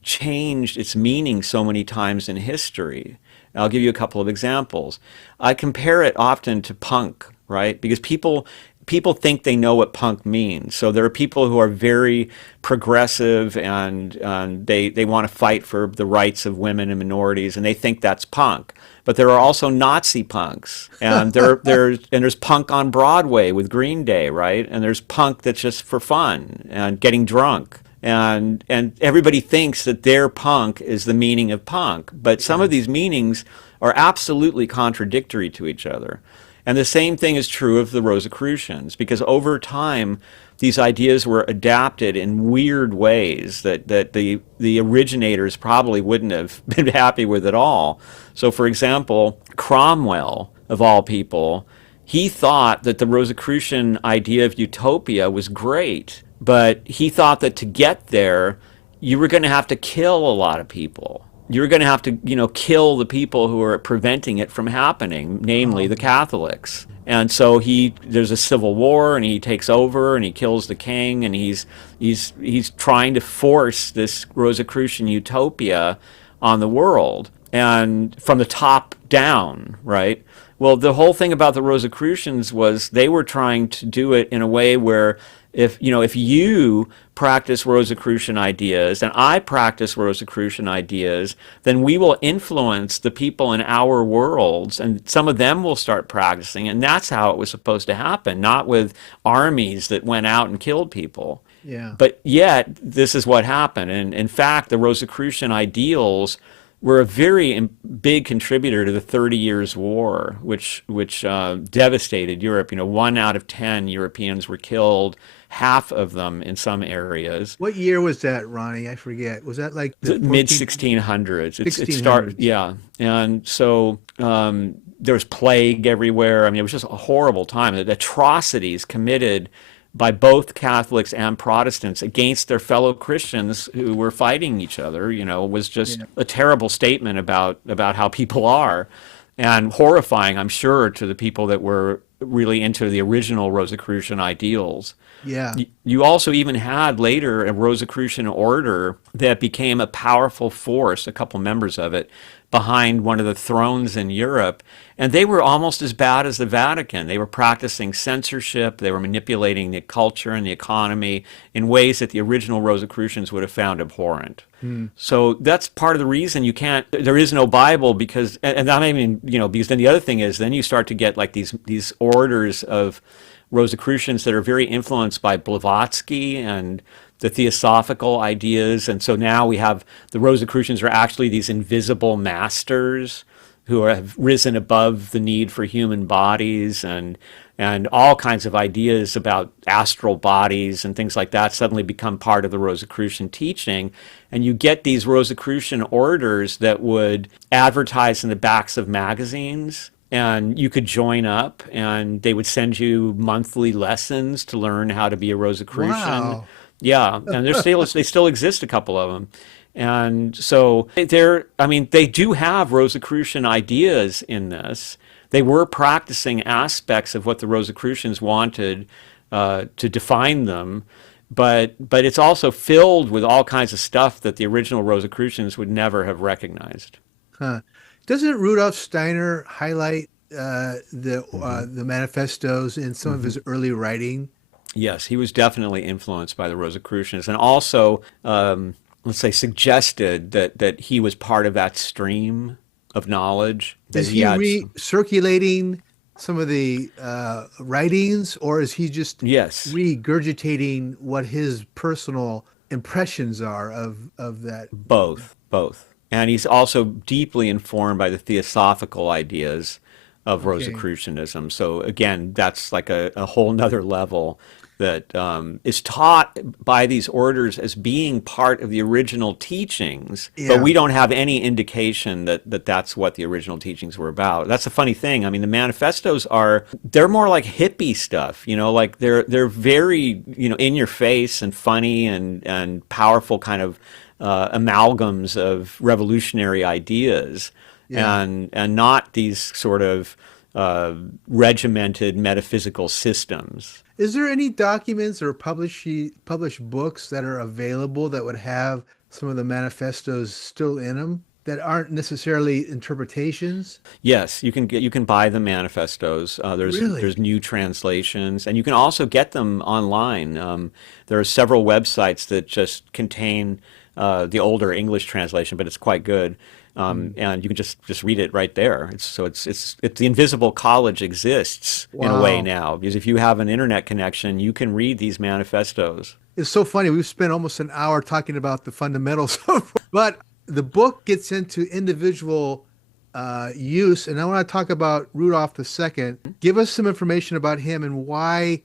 changed its meaning so many times in history. I'll give you a couple of examples. I compare it often to punk, right? Because people think they know what punk means. So there are people who are very progressive and they want to fight for the rights of women and minorities, and they think that's punk. But there are also Nazi punks, and there's punk on Broadway with Green Day, right? And there's punk that's just for fun and getting drunk. And everybody thinks that their punk is the meaning of punk, but some of Yes. these meanings are absolutely contradictory to each other. And the same thing is true of the Rosicrucians, because over time, these ideas were adapted in weird ways that the originators probably wouldn't have been happy with at all. So, for example, Cromwell, of all people, he thought that the Rosicrucian idea of utopia was great, but he thought that to get there, you were going to have to kill a lot of people. You were going to have to, kill the people who are preventing it from happening, namely the Um, Catholics. And so there's a civil war, and he takes over, and he kills the king, and he's trying to force this Rosicrucian utopia on the world, and from the top down, right? Well, the whole thing about the Rosicrucians was they were trying to do it in a way where if you practice Rosicrucian ideas and I practice Rosicrucian ideas, then we will influence the people in our worlds, and some of them will start practicing, and that's how it was supposed to happen, not with armies that went out and killed people. yeah. But yet, this is what happened. And in fact, the Rosicrucian ideals were a very big contributor to the 30 Years' War, which devastated Europe. 1 out of 10 Europeans were killed, half of them in some areas. What year was that, Ronnie? I forget. Was that like the The mid 1400s, 1600s. It started, 1600s? yeah, and so there was plague everywhere. I mean, it was just a horrible time. The atrocities committed by both Catholics and Protestants against their fellow Christians who were fighting each other, was just Yeah. a terrible statement about how people are, and horrifying, I'm sure, to the people that were really into the original Rosicrucian ideals. Yeah. You also even had later a Rosicrucian order that became a powerful force, a couple members of it, behind one of the thrones in Europe. And they were almost as bad as the Vatican. They were practicing censorship, they were manipulating the culture and the economy in ways that the original Rosicrucians would have found abhorrent. Hmm. So that's part of the reason there is no Bible, because, and not even, because then the other thing is, then you start to get like these orders of Rosicrucians that are very influenced by Blavatsky and the theosophical ideas. And so now we have the Rosicrucians are actually these invisible masters who have risen above the need for human bodies, and all kinds of ideas about astral bodies and things like that suddenly become part of the Rosicrucian teaching. And you get these Rosicrucian orders that would advertise in the backs of magazines, and you could join up, and they would send you monthly lessons to learn how to be a Rosicrucian. Wow. Yeah, and they still exist, a couple of them. And so I mean, they do have Rosicrucian ideas in this. They were practicing aspects of what the Rosicrucians wanted to define them, but it's also filled with all kinds of stuff that the original Rosicrucians would never have recognized. Huh. Doesn't Rudolf Steiner highlight Hmm. the manifestos in some of Hmm. his early writing? Yes, he was definitely influenced by the Rosicrucians, and also, let's say, suggested that he was part of that stream of knowledge. That Is he he had, recirculating some of the writings, or is he just yes, regurgitating what his personal impressions are of that? both, both, and he's also deeply informed by the theosophical ideas of Okay. Rosicrucianism. So again, that's like a whole nother level that is taught by these orders as being part of the original teachings, but Yeah. we don't have any indication that that's what the original teachings were about. That's a funny thing. I mean, the manifestos they're more like hippie stuff, like they're very, in your face and funny and powerful kind of amalgams of revolutionary ideas Yeah. and not these sort of regimented metaphysical systems. Is there any documents or published books that are available that would have some of the manifestos still in them that aren't necessarily interpretations? Yes, you can buy the manifestos. There's Really? new translations, and you can also get them online. There are several websites that just contain the older English translation, but it's quite good. Mm. And you can just read it right there. It's the invisible college exists in a way Wow. now, because if you have an internet connection, you can read these manifestos. It's so funny. We've spent almost an hour talking about the fundamentals but the book gets into individual use. And I want to talk about Rudolph II. Give us some information about him and why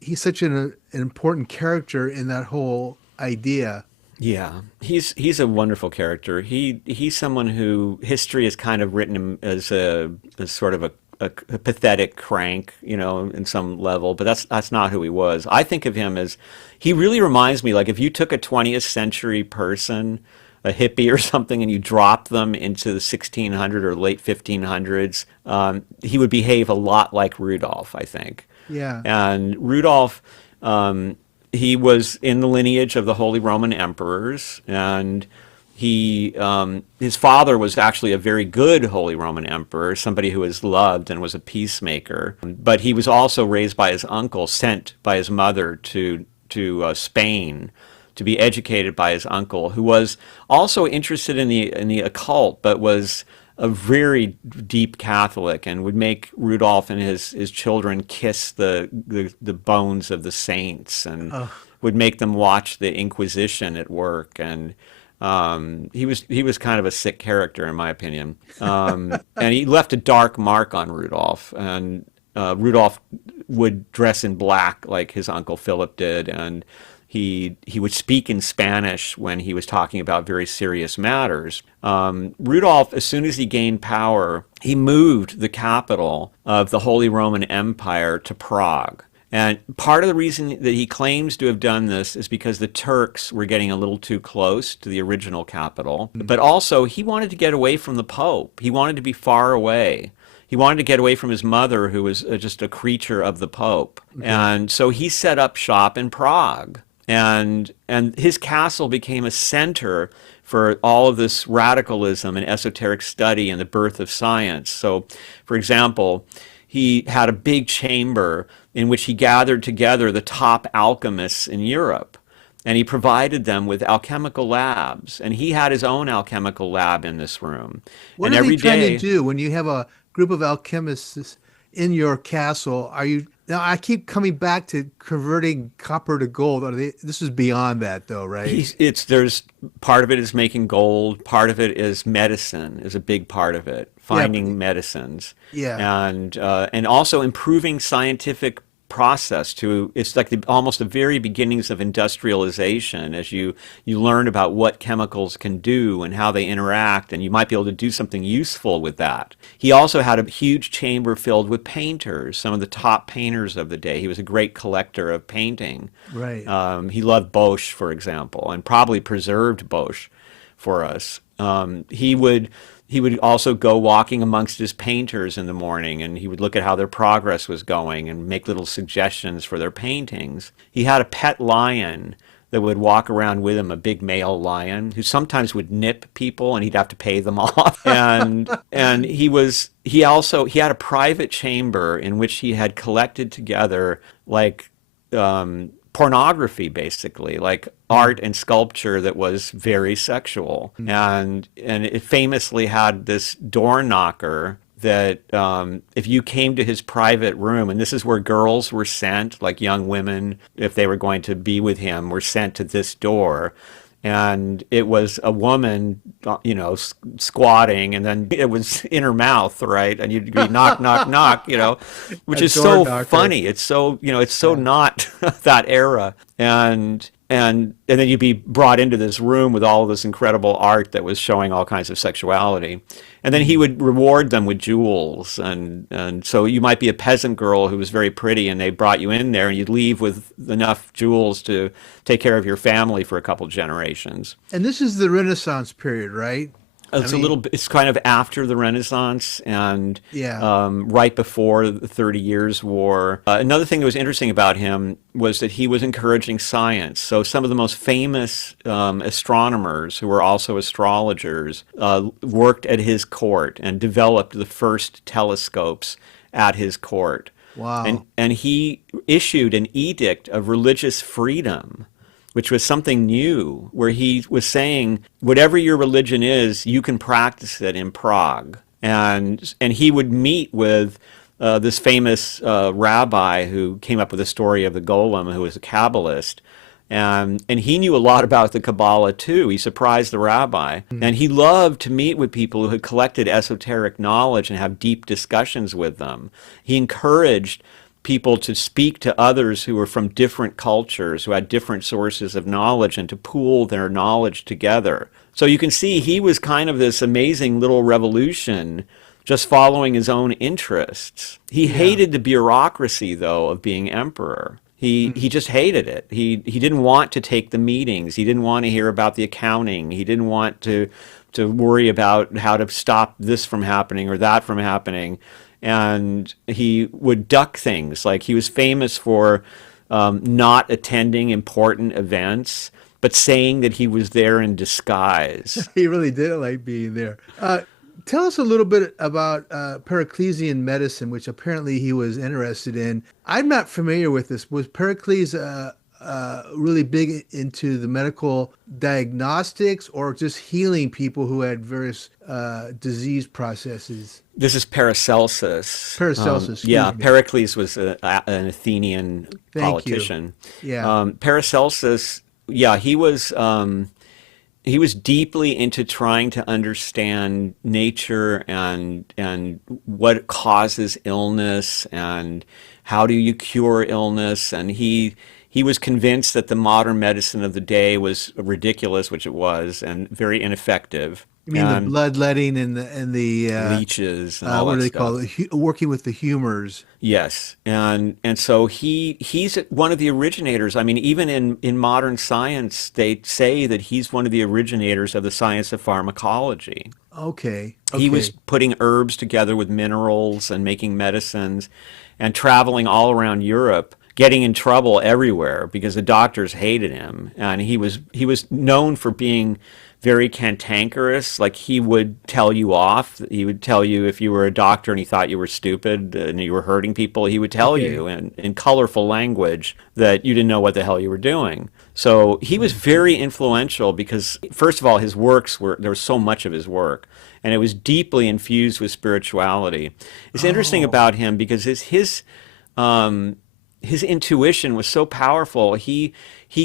he's such an important character in that whole idea. Yeah, he's a wonderful character. He's someone who history has kind of written him as sort of a pathetic crank, in some level. But that's not who he was. I think of him as he really reminds me like if you took a 20th century person, a hippie or something, and you dropped them into the 1600 or late 1500s, he would behave a lot like Rudolph, I think. Yeah. And Rudolph, he was in the lineage of the Holy Roman emperors, and his father was actually a very good Holy Roman emperor, somebody who was loved and was a peacemaker. But he was also raised by his uncle, sent by his mother to Spain to be educated by his uncle, who was also interested in the occult, but was a very deep Catholic and would make Rudolph and his children kiss the bones of the saints and Uh, would make them watch the Inquisition at work. And he was kind of a sick character in my opinion. And he left a dark mark on Rudolph. And Rudolph would dress in black like his uncle Philip did, and he would speak in Spanish when he was talking about very serious matters. Rudolph, as soon as he gained power, he moved the capital of the Holy Roman Empire to Prague. And part of the reason that he claims to have done this is because the Turks were getting a little too close to the original capital. But also, he wanted to get away from the Pope. He wanted to be far away. He wanted to get away from his mother, who was just a creature of the Pope. okay. And so he set up shop in Prague. And his castle became a center for all of this radicalism and esoteric study and the birth of science. So, for example, he had a big chamber in which he gathered together the top alchemists in Europe. And he provided them with alchemical labs. And he had his own alchemical lab in this room. What And are they every trying to day, do when you have a group of alchemists in your castle? Are you now? I keep coming back to converting copper to gold. This is beyond that, though, right? there's part of it is making gold, part of it is medicine is a big part of it, Yeah, finding medicines, yeah. and also improving scientific process to it's like almost the very beginnings of industrialization as you learn about what chemicals can do and how they interact, and you might be able to do something useful with that. He also had a huge chamber filled with painters, some of the top painters of the day. He was a great collector of painting. Right. He loved Bosch, for example, and probably preserved Bosch for us. He would also go walking amongst his painters in the morning, and he would look at how their progress was going and make little suggestions for their paintings. He had a pet lion that would walk around with him, a big male lion who sometimes would nip people and he'd have to pay them off. And he had a private chamber in which he had collected together like pornography, basically, like art and sculpture that was very sexual. And it famously had this door knocker that if you came to his private room, and this is where girls were sent, like young women, if they were going to be with him, were sent to this door. and it was a woman, squatting, and then it was in her mouth, right? And you'd be knock, knock, knock, which A is door so knocker. funny. It's so, it's so Yeah. not that era. And then you'd be brought into this room with all of this incredible art that was showing all kinds of sexuality. And then he Mm. would reward them with jewels. And so you might be a peasant girl who was very pretty, and they brought you in there, and you'd leave with enough jewels to take care of your family for a couple generations. And this is the Renaissance period, right? I It's a little mean, bit, it's kind of after the Renaissance and yeah. right before the 30 Years' War. Another thing that was interesting about him was that he was encouraging science. So some of the most famous astronomers who were also astrologers worked at his court and developed the first telescopes at his court. Wow. And he issued an edict of religious freedom, which was something new, where he was saying, whatever your religion is, you can practice it in Prague. And he would meet with this famous rabbi who came up with the story of the golem, who was a Kabbalist. And he knew a lot about the Kabbalah too. He surprised the rabbi. Mm. And he loved to meet with people who had collected esoteric knowledge and have deep discussions with them. He encouraged people to speak to others who were from different cultures, who had different sources of knowledge, and to pool their knowledge together. So you can see he was kind of this amazing little revolution, just following his own interests. He Yeah. hated the bureaucracy, though, of being emperor. He Mm. just hated it. He didn't want to take the meetings. He didn't want to hear about the accounting. He didn't want to worry about how to stop this from happening or that from happening. And he would duck things. Like, he was famous for not attending important events, but saying that he was there in disguise. He really did like being there. Tell us a little bit about Paracelsian medicine, which apparently he was interested in. I'm not familiar with this. Was Pericles really big into the medical diagnostics or just healing people who had various disease processes? This is Paracelsus. Paracelsus, Yeah, excuse me. Pericles was an Athenian Thank you. politician. Yeah. Paracelsus, yeah, he was deeply into trying to understand nature and what causes illness and how do you cure illness. And he was convinced that the modern medicine of the day was ridiculous, which it was, and very ineffective. You mean the And bloodletting and the leeches and all what do that they call stuff. it? Working with the humors. Yes, and so he's one of the originators. I mean, even in modern science, they say that he's one of the originators of the science of pharmacology. Okay. He was Okay. putting herbs together with minerals and making medicines, and traveling all around Europe, getting in trouble everywhere because the doctors hated him, and he was known for being very cantankerous. Like, he would tell you off. He would tell you if you were a doctor and he thought you were stupid and you were hurting people. He would tell Okay. you in colorful language that you didn't know what the hell you were doing. So he was very influential because, first of all, his works were, there was so much of his work, and it was deeply infused with spirituality. It's interesting Oh, about him because um, his intuition was so powerful. He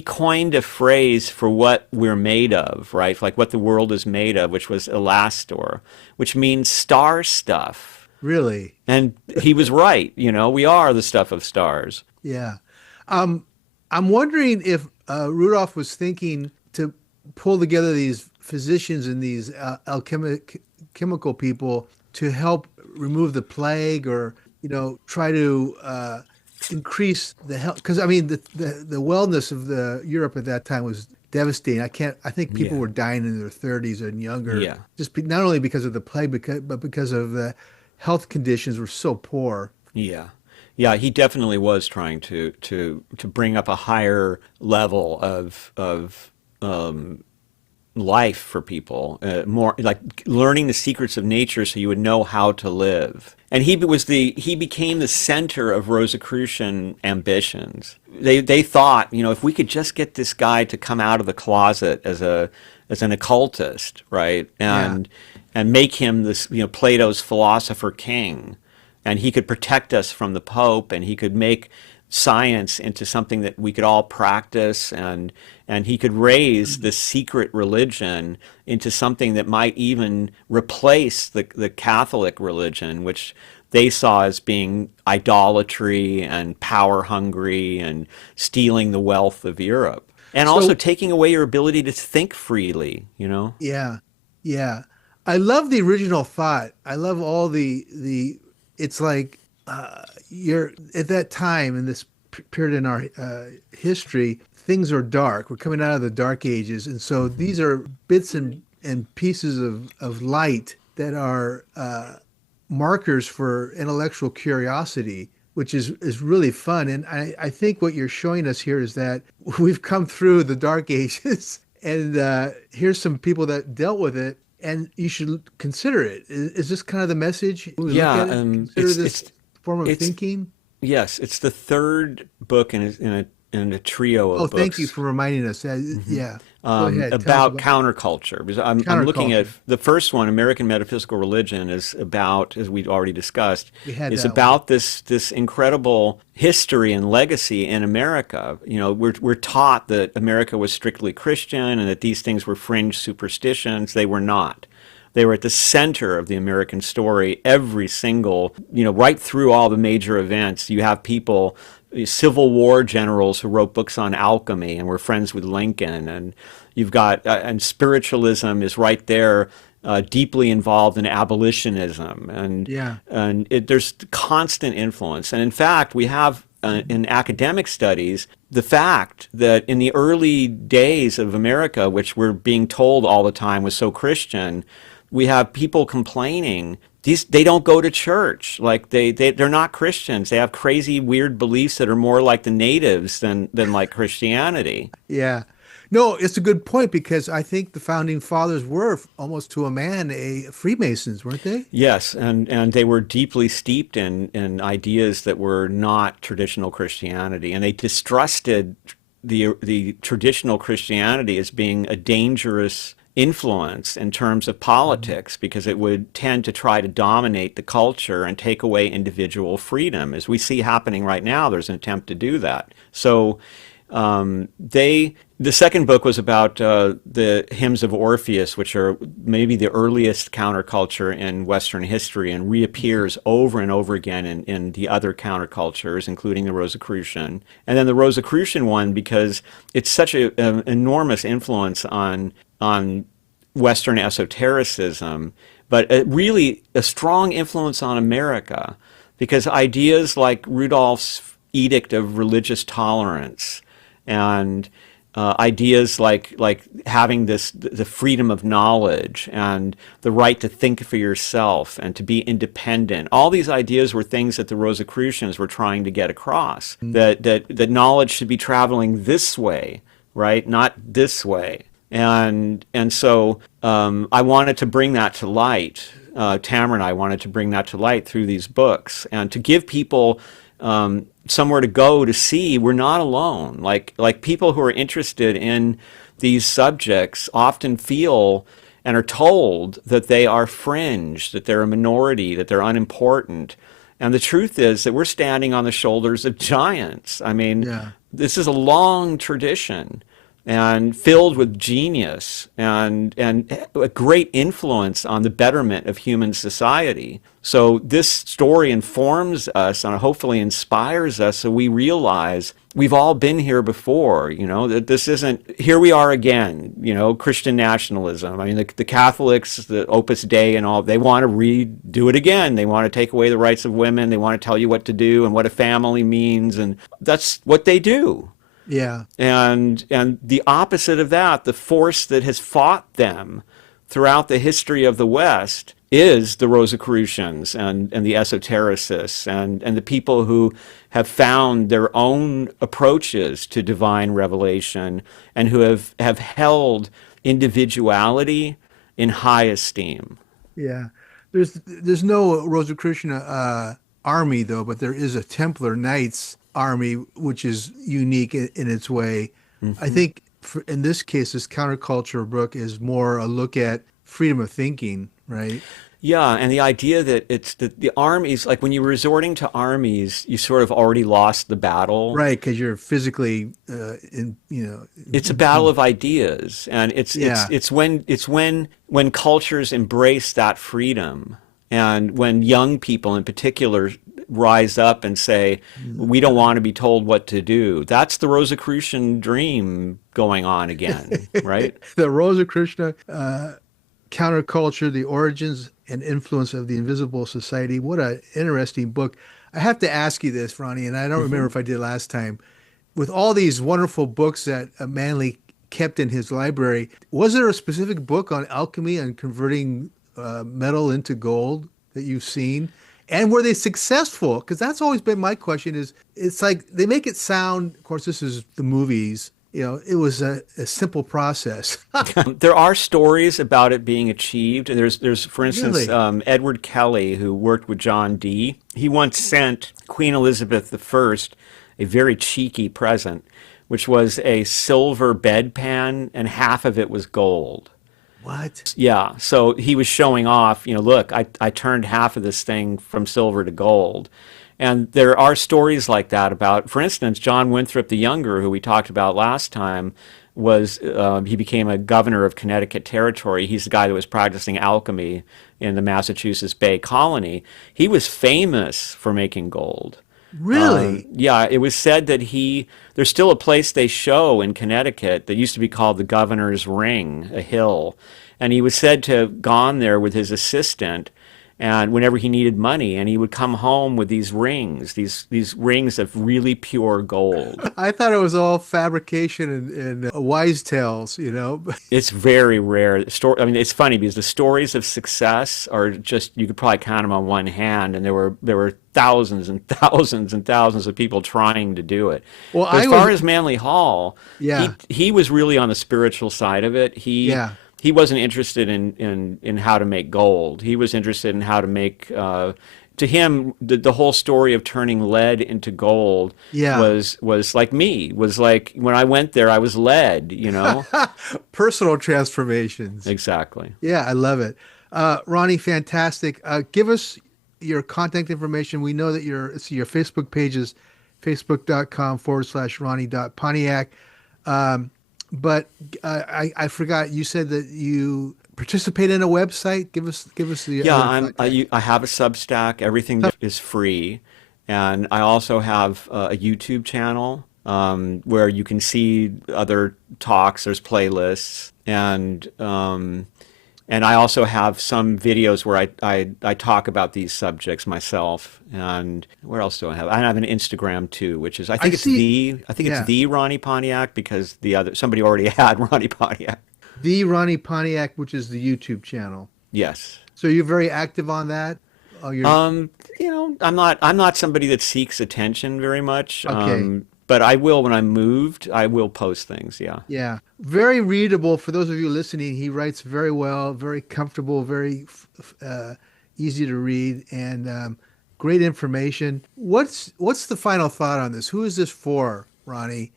coined a phrase for what we're made of, right? Like what the world is made of, which was elastor, which means star stuff. really? And he was right. We are the stuff of stars. Yeah. Um, I'm wondering if Rudolph was thinking to pull together these physicians and these alchemic chemical people to help remove the plague or, try to increase the health. Because I mean, the wellness of the Europe at that time was devastating. I think people Yeah. were dying in their 30s and younger, Yeah. just not only because of the plague, but because of the health conditions were so poor. Yeah. Yeah, he definitely was trying to bring up a higher level of life for people, more like learning the secrets of nature so you would know how to live. And he became the center of Rosicrucian ambitions. They thought, if we could just get this guy to come out of the closet as an occultist, right? Yeah. And make him this, Plato's philosopher king, and he could protect us from the Pope, and he could make science into something that we could all practice, and he could raise this secret religion into something that might even replace the Catholic religion, which they saw as being idolatry and power hungry and stealing the wealth of Europe. And also So taking away your ability to think freely, you know? yeah, yeah. I love the original thought. I love all the. It's like you're at that time in this period in our history, things are dark. We're coming out of the dark ages, and so Hmm. these are bits and pieces of light that are markers for intellectual curiosity, which is really fun. And I think what you're showing us here is that we've come through the dark ages, and here's some people that dealt with it, and you should consider it. Is this kind of the message? When we look Yeah, at it, consider this form of it's thinking. yes, it's the third book in a trio Oh, of thank you books for reminding us. Yeah, go ahead. Tell us about about counterculture. Because I'm looking at counterculture. the first one, American Metaphysical Religion, is about, as we've already discussed, We had is that one. about this incredible history and legacy in America. You know, we're taught that America was strictly Christian and that these things were fringe superstitions. They were not. They were at the center of the American story. Every single, you know, right through all the major events, you have people, Civil War generals who wrote books on alchemy and were friends with Lincoln, and you've got and spiritualism is right there, deeply involved in abolitionism, Yeah. there's constant influence. And in fact, we have in academic studies the fact that in the early days of America, which we're being told all the time was so Christian, we have people complaining they don't go to church, like they're not Christians, they have crazy weird beliefs that are more like the natives than like Christianity. Yeah. No, it's a good point because I think the founding fathers were almost to a man a Freemasons, weren't they? Yes, and they were deeply steeped in ideas that were not traditional Christianity, and they distrusted the traditional Christianity as being a dangerous influence in terms of politics because it would tend to try to dominate the culture and take away individual freedom. As we see happening right now, there's an attempt to do that. So the second book was about the hymns of Orpheus, which are maybe the earliest counterculture in Western history and reappears over and over again in the other countercultures, including the Rosicrucian. And then the Rosicrucian one, because it's such an enormous influence on Western esotericism, but really a strong influence on America, because ideas like Rudolph's edict of religious tolerance and ideas like having the freedom of knowledge and the right to think for yourself and to be independent. All these ideas were things that the Rosicrucians were trying to get across. That knowledge should be traveling this way, right? Not this way. And so I wanted to bring that to light. Tamara and I wanted to bring that to light through these books and to give people somewhere to go to see we're not alone. Like people who are interested in these subjects often feel and are told that they are fringe, that they're a minority, that they're unimportant. And the truth is that we're standing on the shoulders of giants. I mean, Yeah. this is a long tradition and filled with genius and a great influence on the betterment of human society. So this story informs us and hopefully inspires us so we realize we've all been here before, you know, that this isn't, here we are again, you know, Christian nationalism. I mean, the Catholics, the Opus Dei and all, they want to redo it again. They want to take away the rights of women. They want to tell you what to do and what a family means. And that's what they do. Yeah. And the opposite of that, the force that has fought them throughout the history of the West is the Rosicrucians and the esotericists and the people who have found their own approaches to divine revelation and who have held individuality in high esteem. Yeah. There's no Rosicrucian army though, but there is a Templar Knights army, which is unique in its way. I Hmm. think in this case, this counterculture book is more a look at freedom of thinking, right? Yeah, and the idea that it's the armies, like when you're resorting to armies, you sort of already lost the battle. Right, because you're physically It's a battle of ideas, and yeah. when cultures embrace that freedom, and when young people in particular rise up and say, we don't want to be told what to do. That's the Rosicrucian dream going on again, right? The Rosicrucian Counterculture, The Origins and Influence of the Invisible Society. What an interesting book. I have to ask you this, Ronnie, and I don't remember Hmm. if I did last time. With all these wonderful books that Manley kept in his library, was there a specific book on alchemy and converting metal into gold that you've seen? And were they successful? Because that's always been my question is it's like they make it sound, of course, this is the movies, it was a simple process. There are stories about it being achieved. There's for instance, Really? Edward Kelly, who worked with John Dee. He once sent Queen Elizabeth I a very cheeky present, which was a silver bedpan, and half of it was gold. What? Yeah, so he was showing off, look, I turned half of this thing from silver to gold. And there are stories like that about, for instance, John Winthrop the Younger, who we talked about last time, he became a governor of Connecticut Territory. He's the guy that was practicing alchemy in the Massachusetts Bay Colony. He was famous for making gold. Really? Yeah, it was said that there's still a place they show in Connecticut that used to be called the Governor's Ring, a hill. And he was said to have gone there with his assistant and whenever he needed money, and he would come home with these rings, these rings of really pure gold. I thought it was all fabrication and wise tales. It's very rare. I mean, it's funny because the stories of success are just you could probably count them on one hand, and there were thousands and thousands and thousands of people trying to do it. Well, But as I was, far as Manly Hall, yeah, he was really on the spiritual side of it. yeah. He wasn't interested in how to make gold. He was interested in how to make. To him, the whole story of turning lead into gold Yeah. was like me. Was like when I went there, I was lead. Personal transformations. Exactly. Yeah, I love it. Ronnie, fantastic. Give us your contact information. We know that your Facebook page is facebook.com/Ronnie.Pontiac. Um, but I forgot, you said that you participate in a website. Give us the Yeah, other contact. I have a Substack. Everything there is free, and I also have a YouTube channel where you can see other talks. There's playlists, and I also have some videos where I talk about these subjects myself. And where else do I have? I have an Instagram too, which is I see. I think it's Yeah. the Ronnie Pontiac because the other somebody already had Ronnie Pontiac. The Ronnie Pontiac, which is the YouTube channel. Yes. So you're very active on that? Oh, you're Um, I'm not somebody that seeks attention very much. okay. But I will when I'm moved. I will post things. Yeah. Yeah. Very readable for those of you listening. He writes very well, very comfortable, very easy to read, and great information. What's the final thought on this? Who is this for, Ronnie?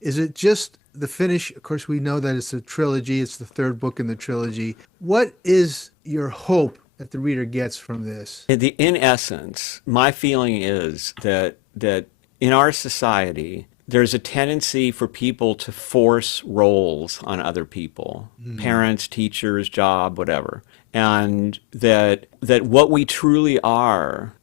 Is it just the finish? Of course, we know that it's a trilogy. It's the third book in the trilogy. What is your hope that the reader gets from this? In essence, my feeling is that in our society, there's a tendency for people to force roles on other people, Hmm. parents, teachers, job, whatever, and that what we truly are,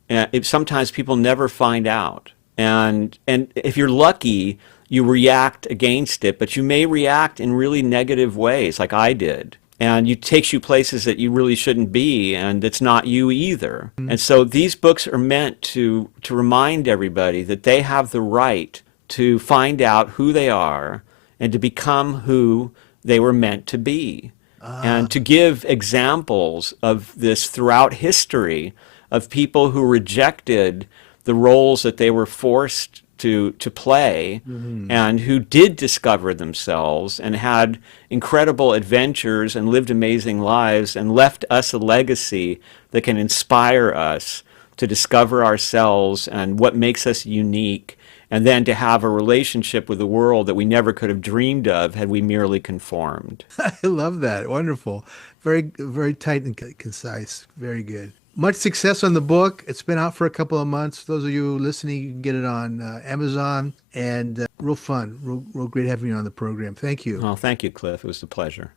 sometimes people never find out, and if you're lucky, you react against it, but you may react in really negative ways, like I did. And it takes you places that you really shouldn't be, and it's not you either. And so these books are meant to remind everybody that they have the right to find out who they are and to become who they were meant to be. Ah, And to give examples of this throughout history of people who rejected the roles that they were forced to play mhm. and who did discover themselves and had incredible adventures and lived amazing lives and left us a legacy that can inspire us to discover ourselves and what makes us unique and then to have a relationship with the world that we never could have dreamed of had we merely conformed. I love that. Wonderful. Very, very tight and concise. Very good. Much success on the book. It's been out for a couple of months. Those of you listening, you can get it on Amazon, and real fun. Real great having you on the program. Thank you. Well, thank you, Cliff. It was a pleasure.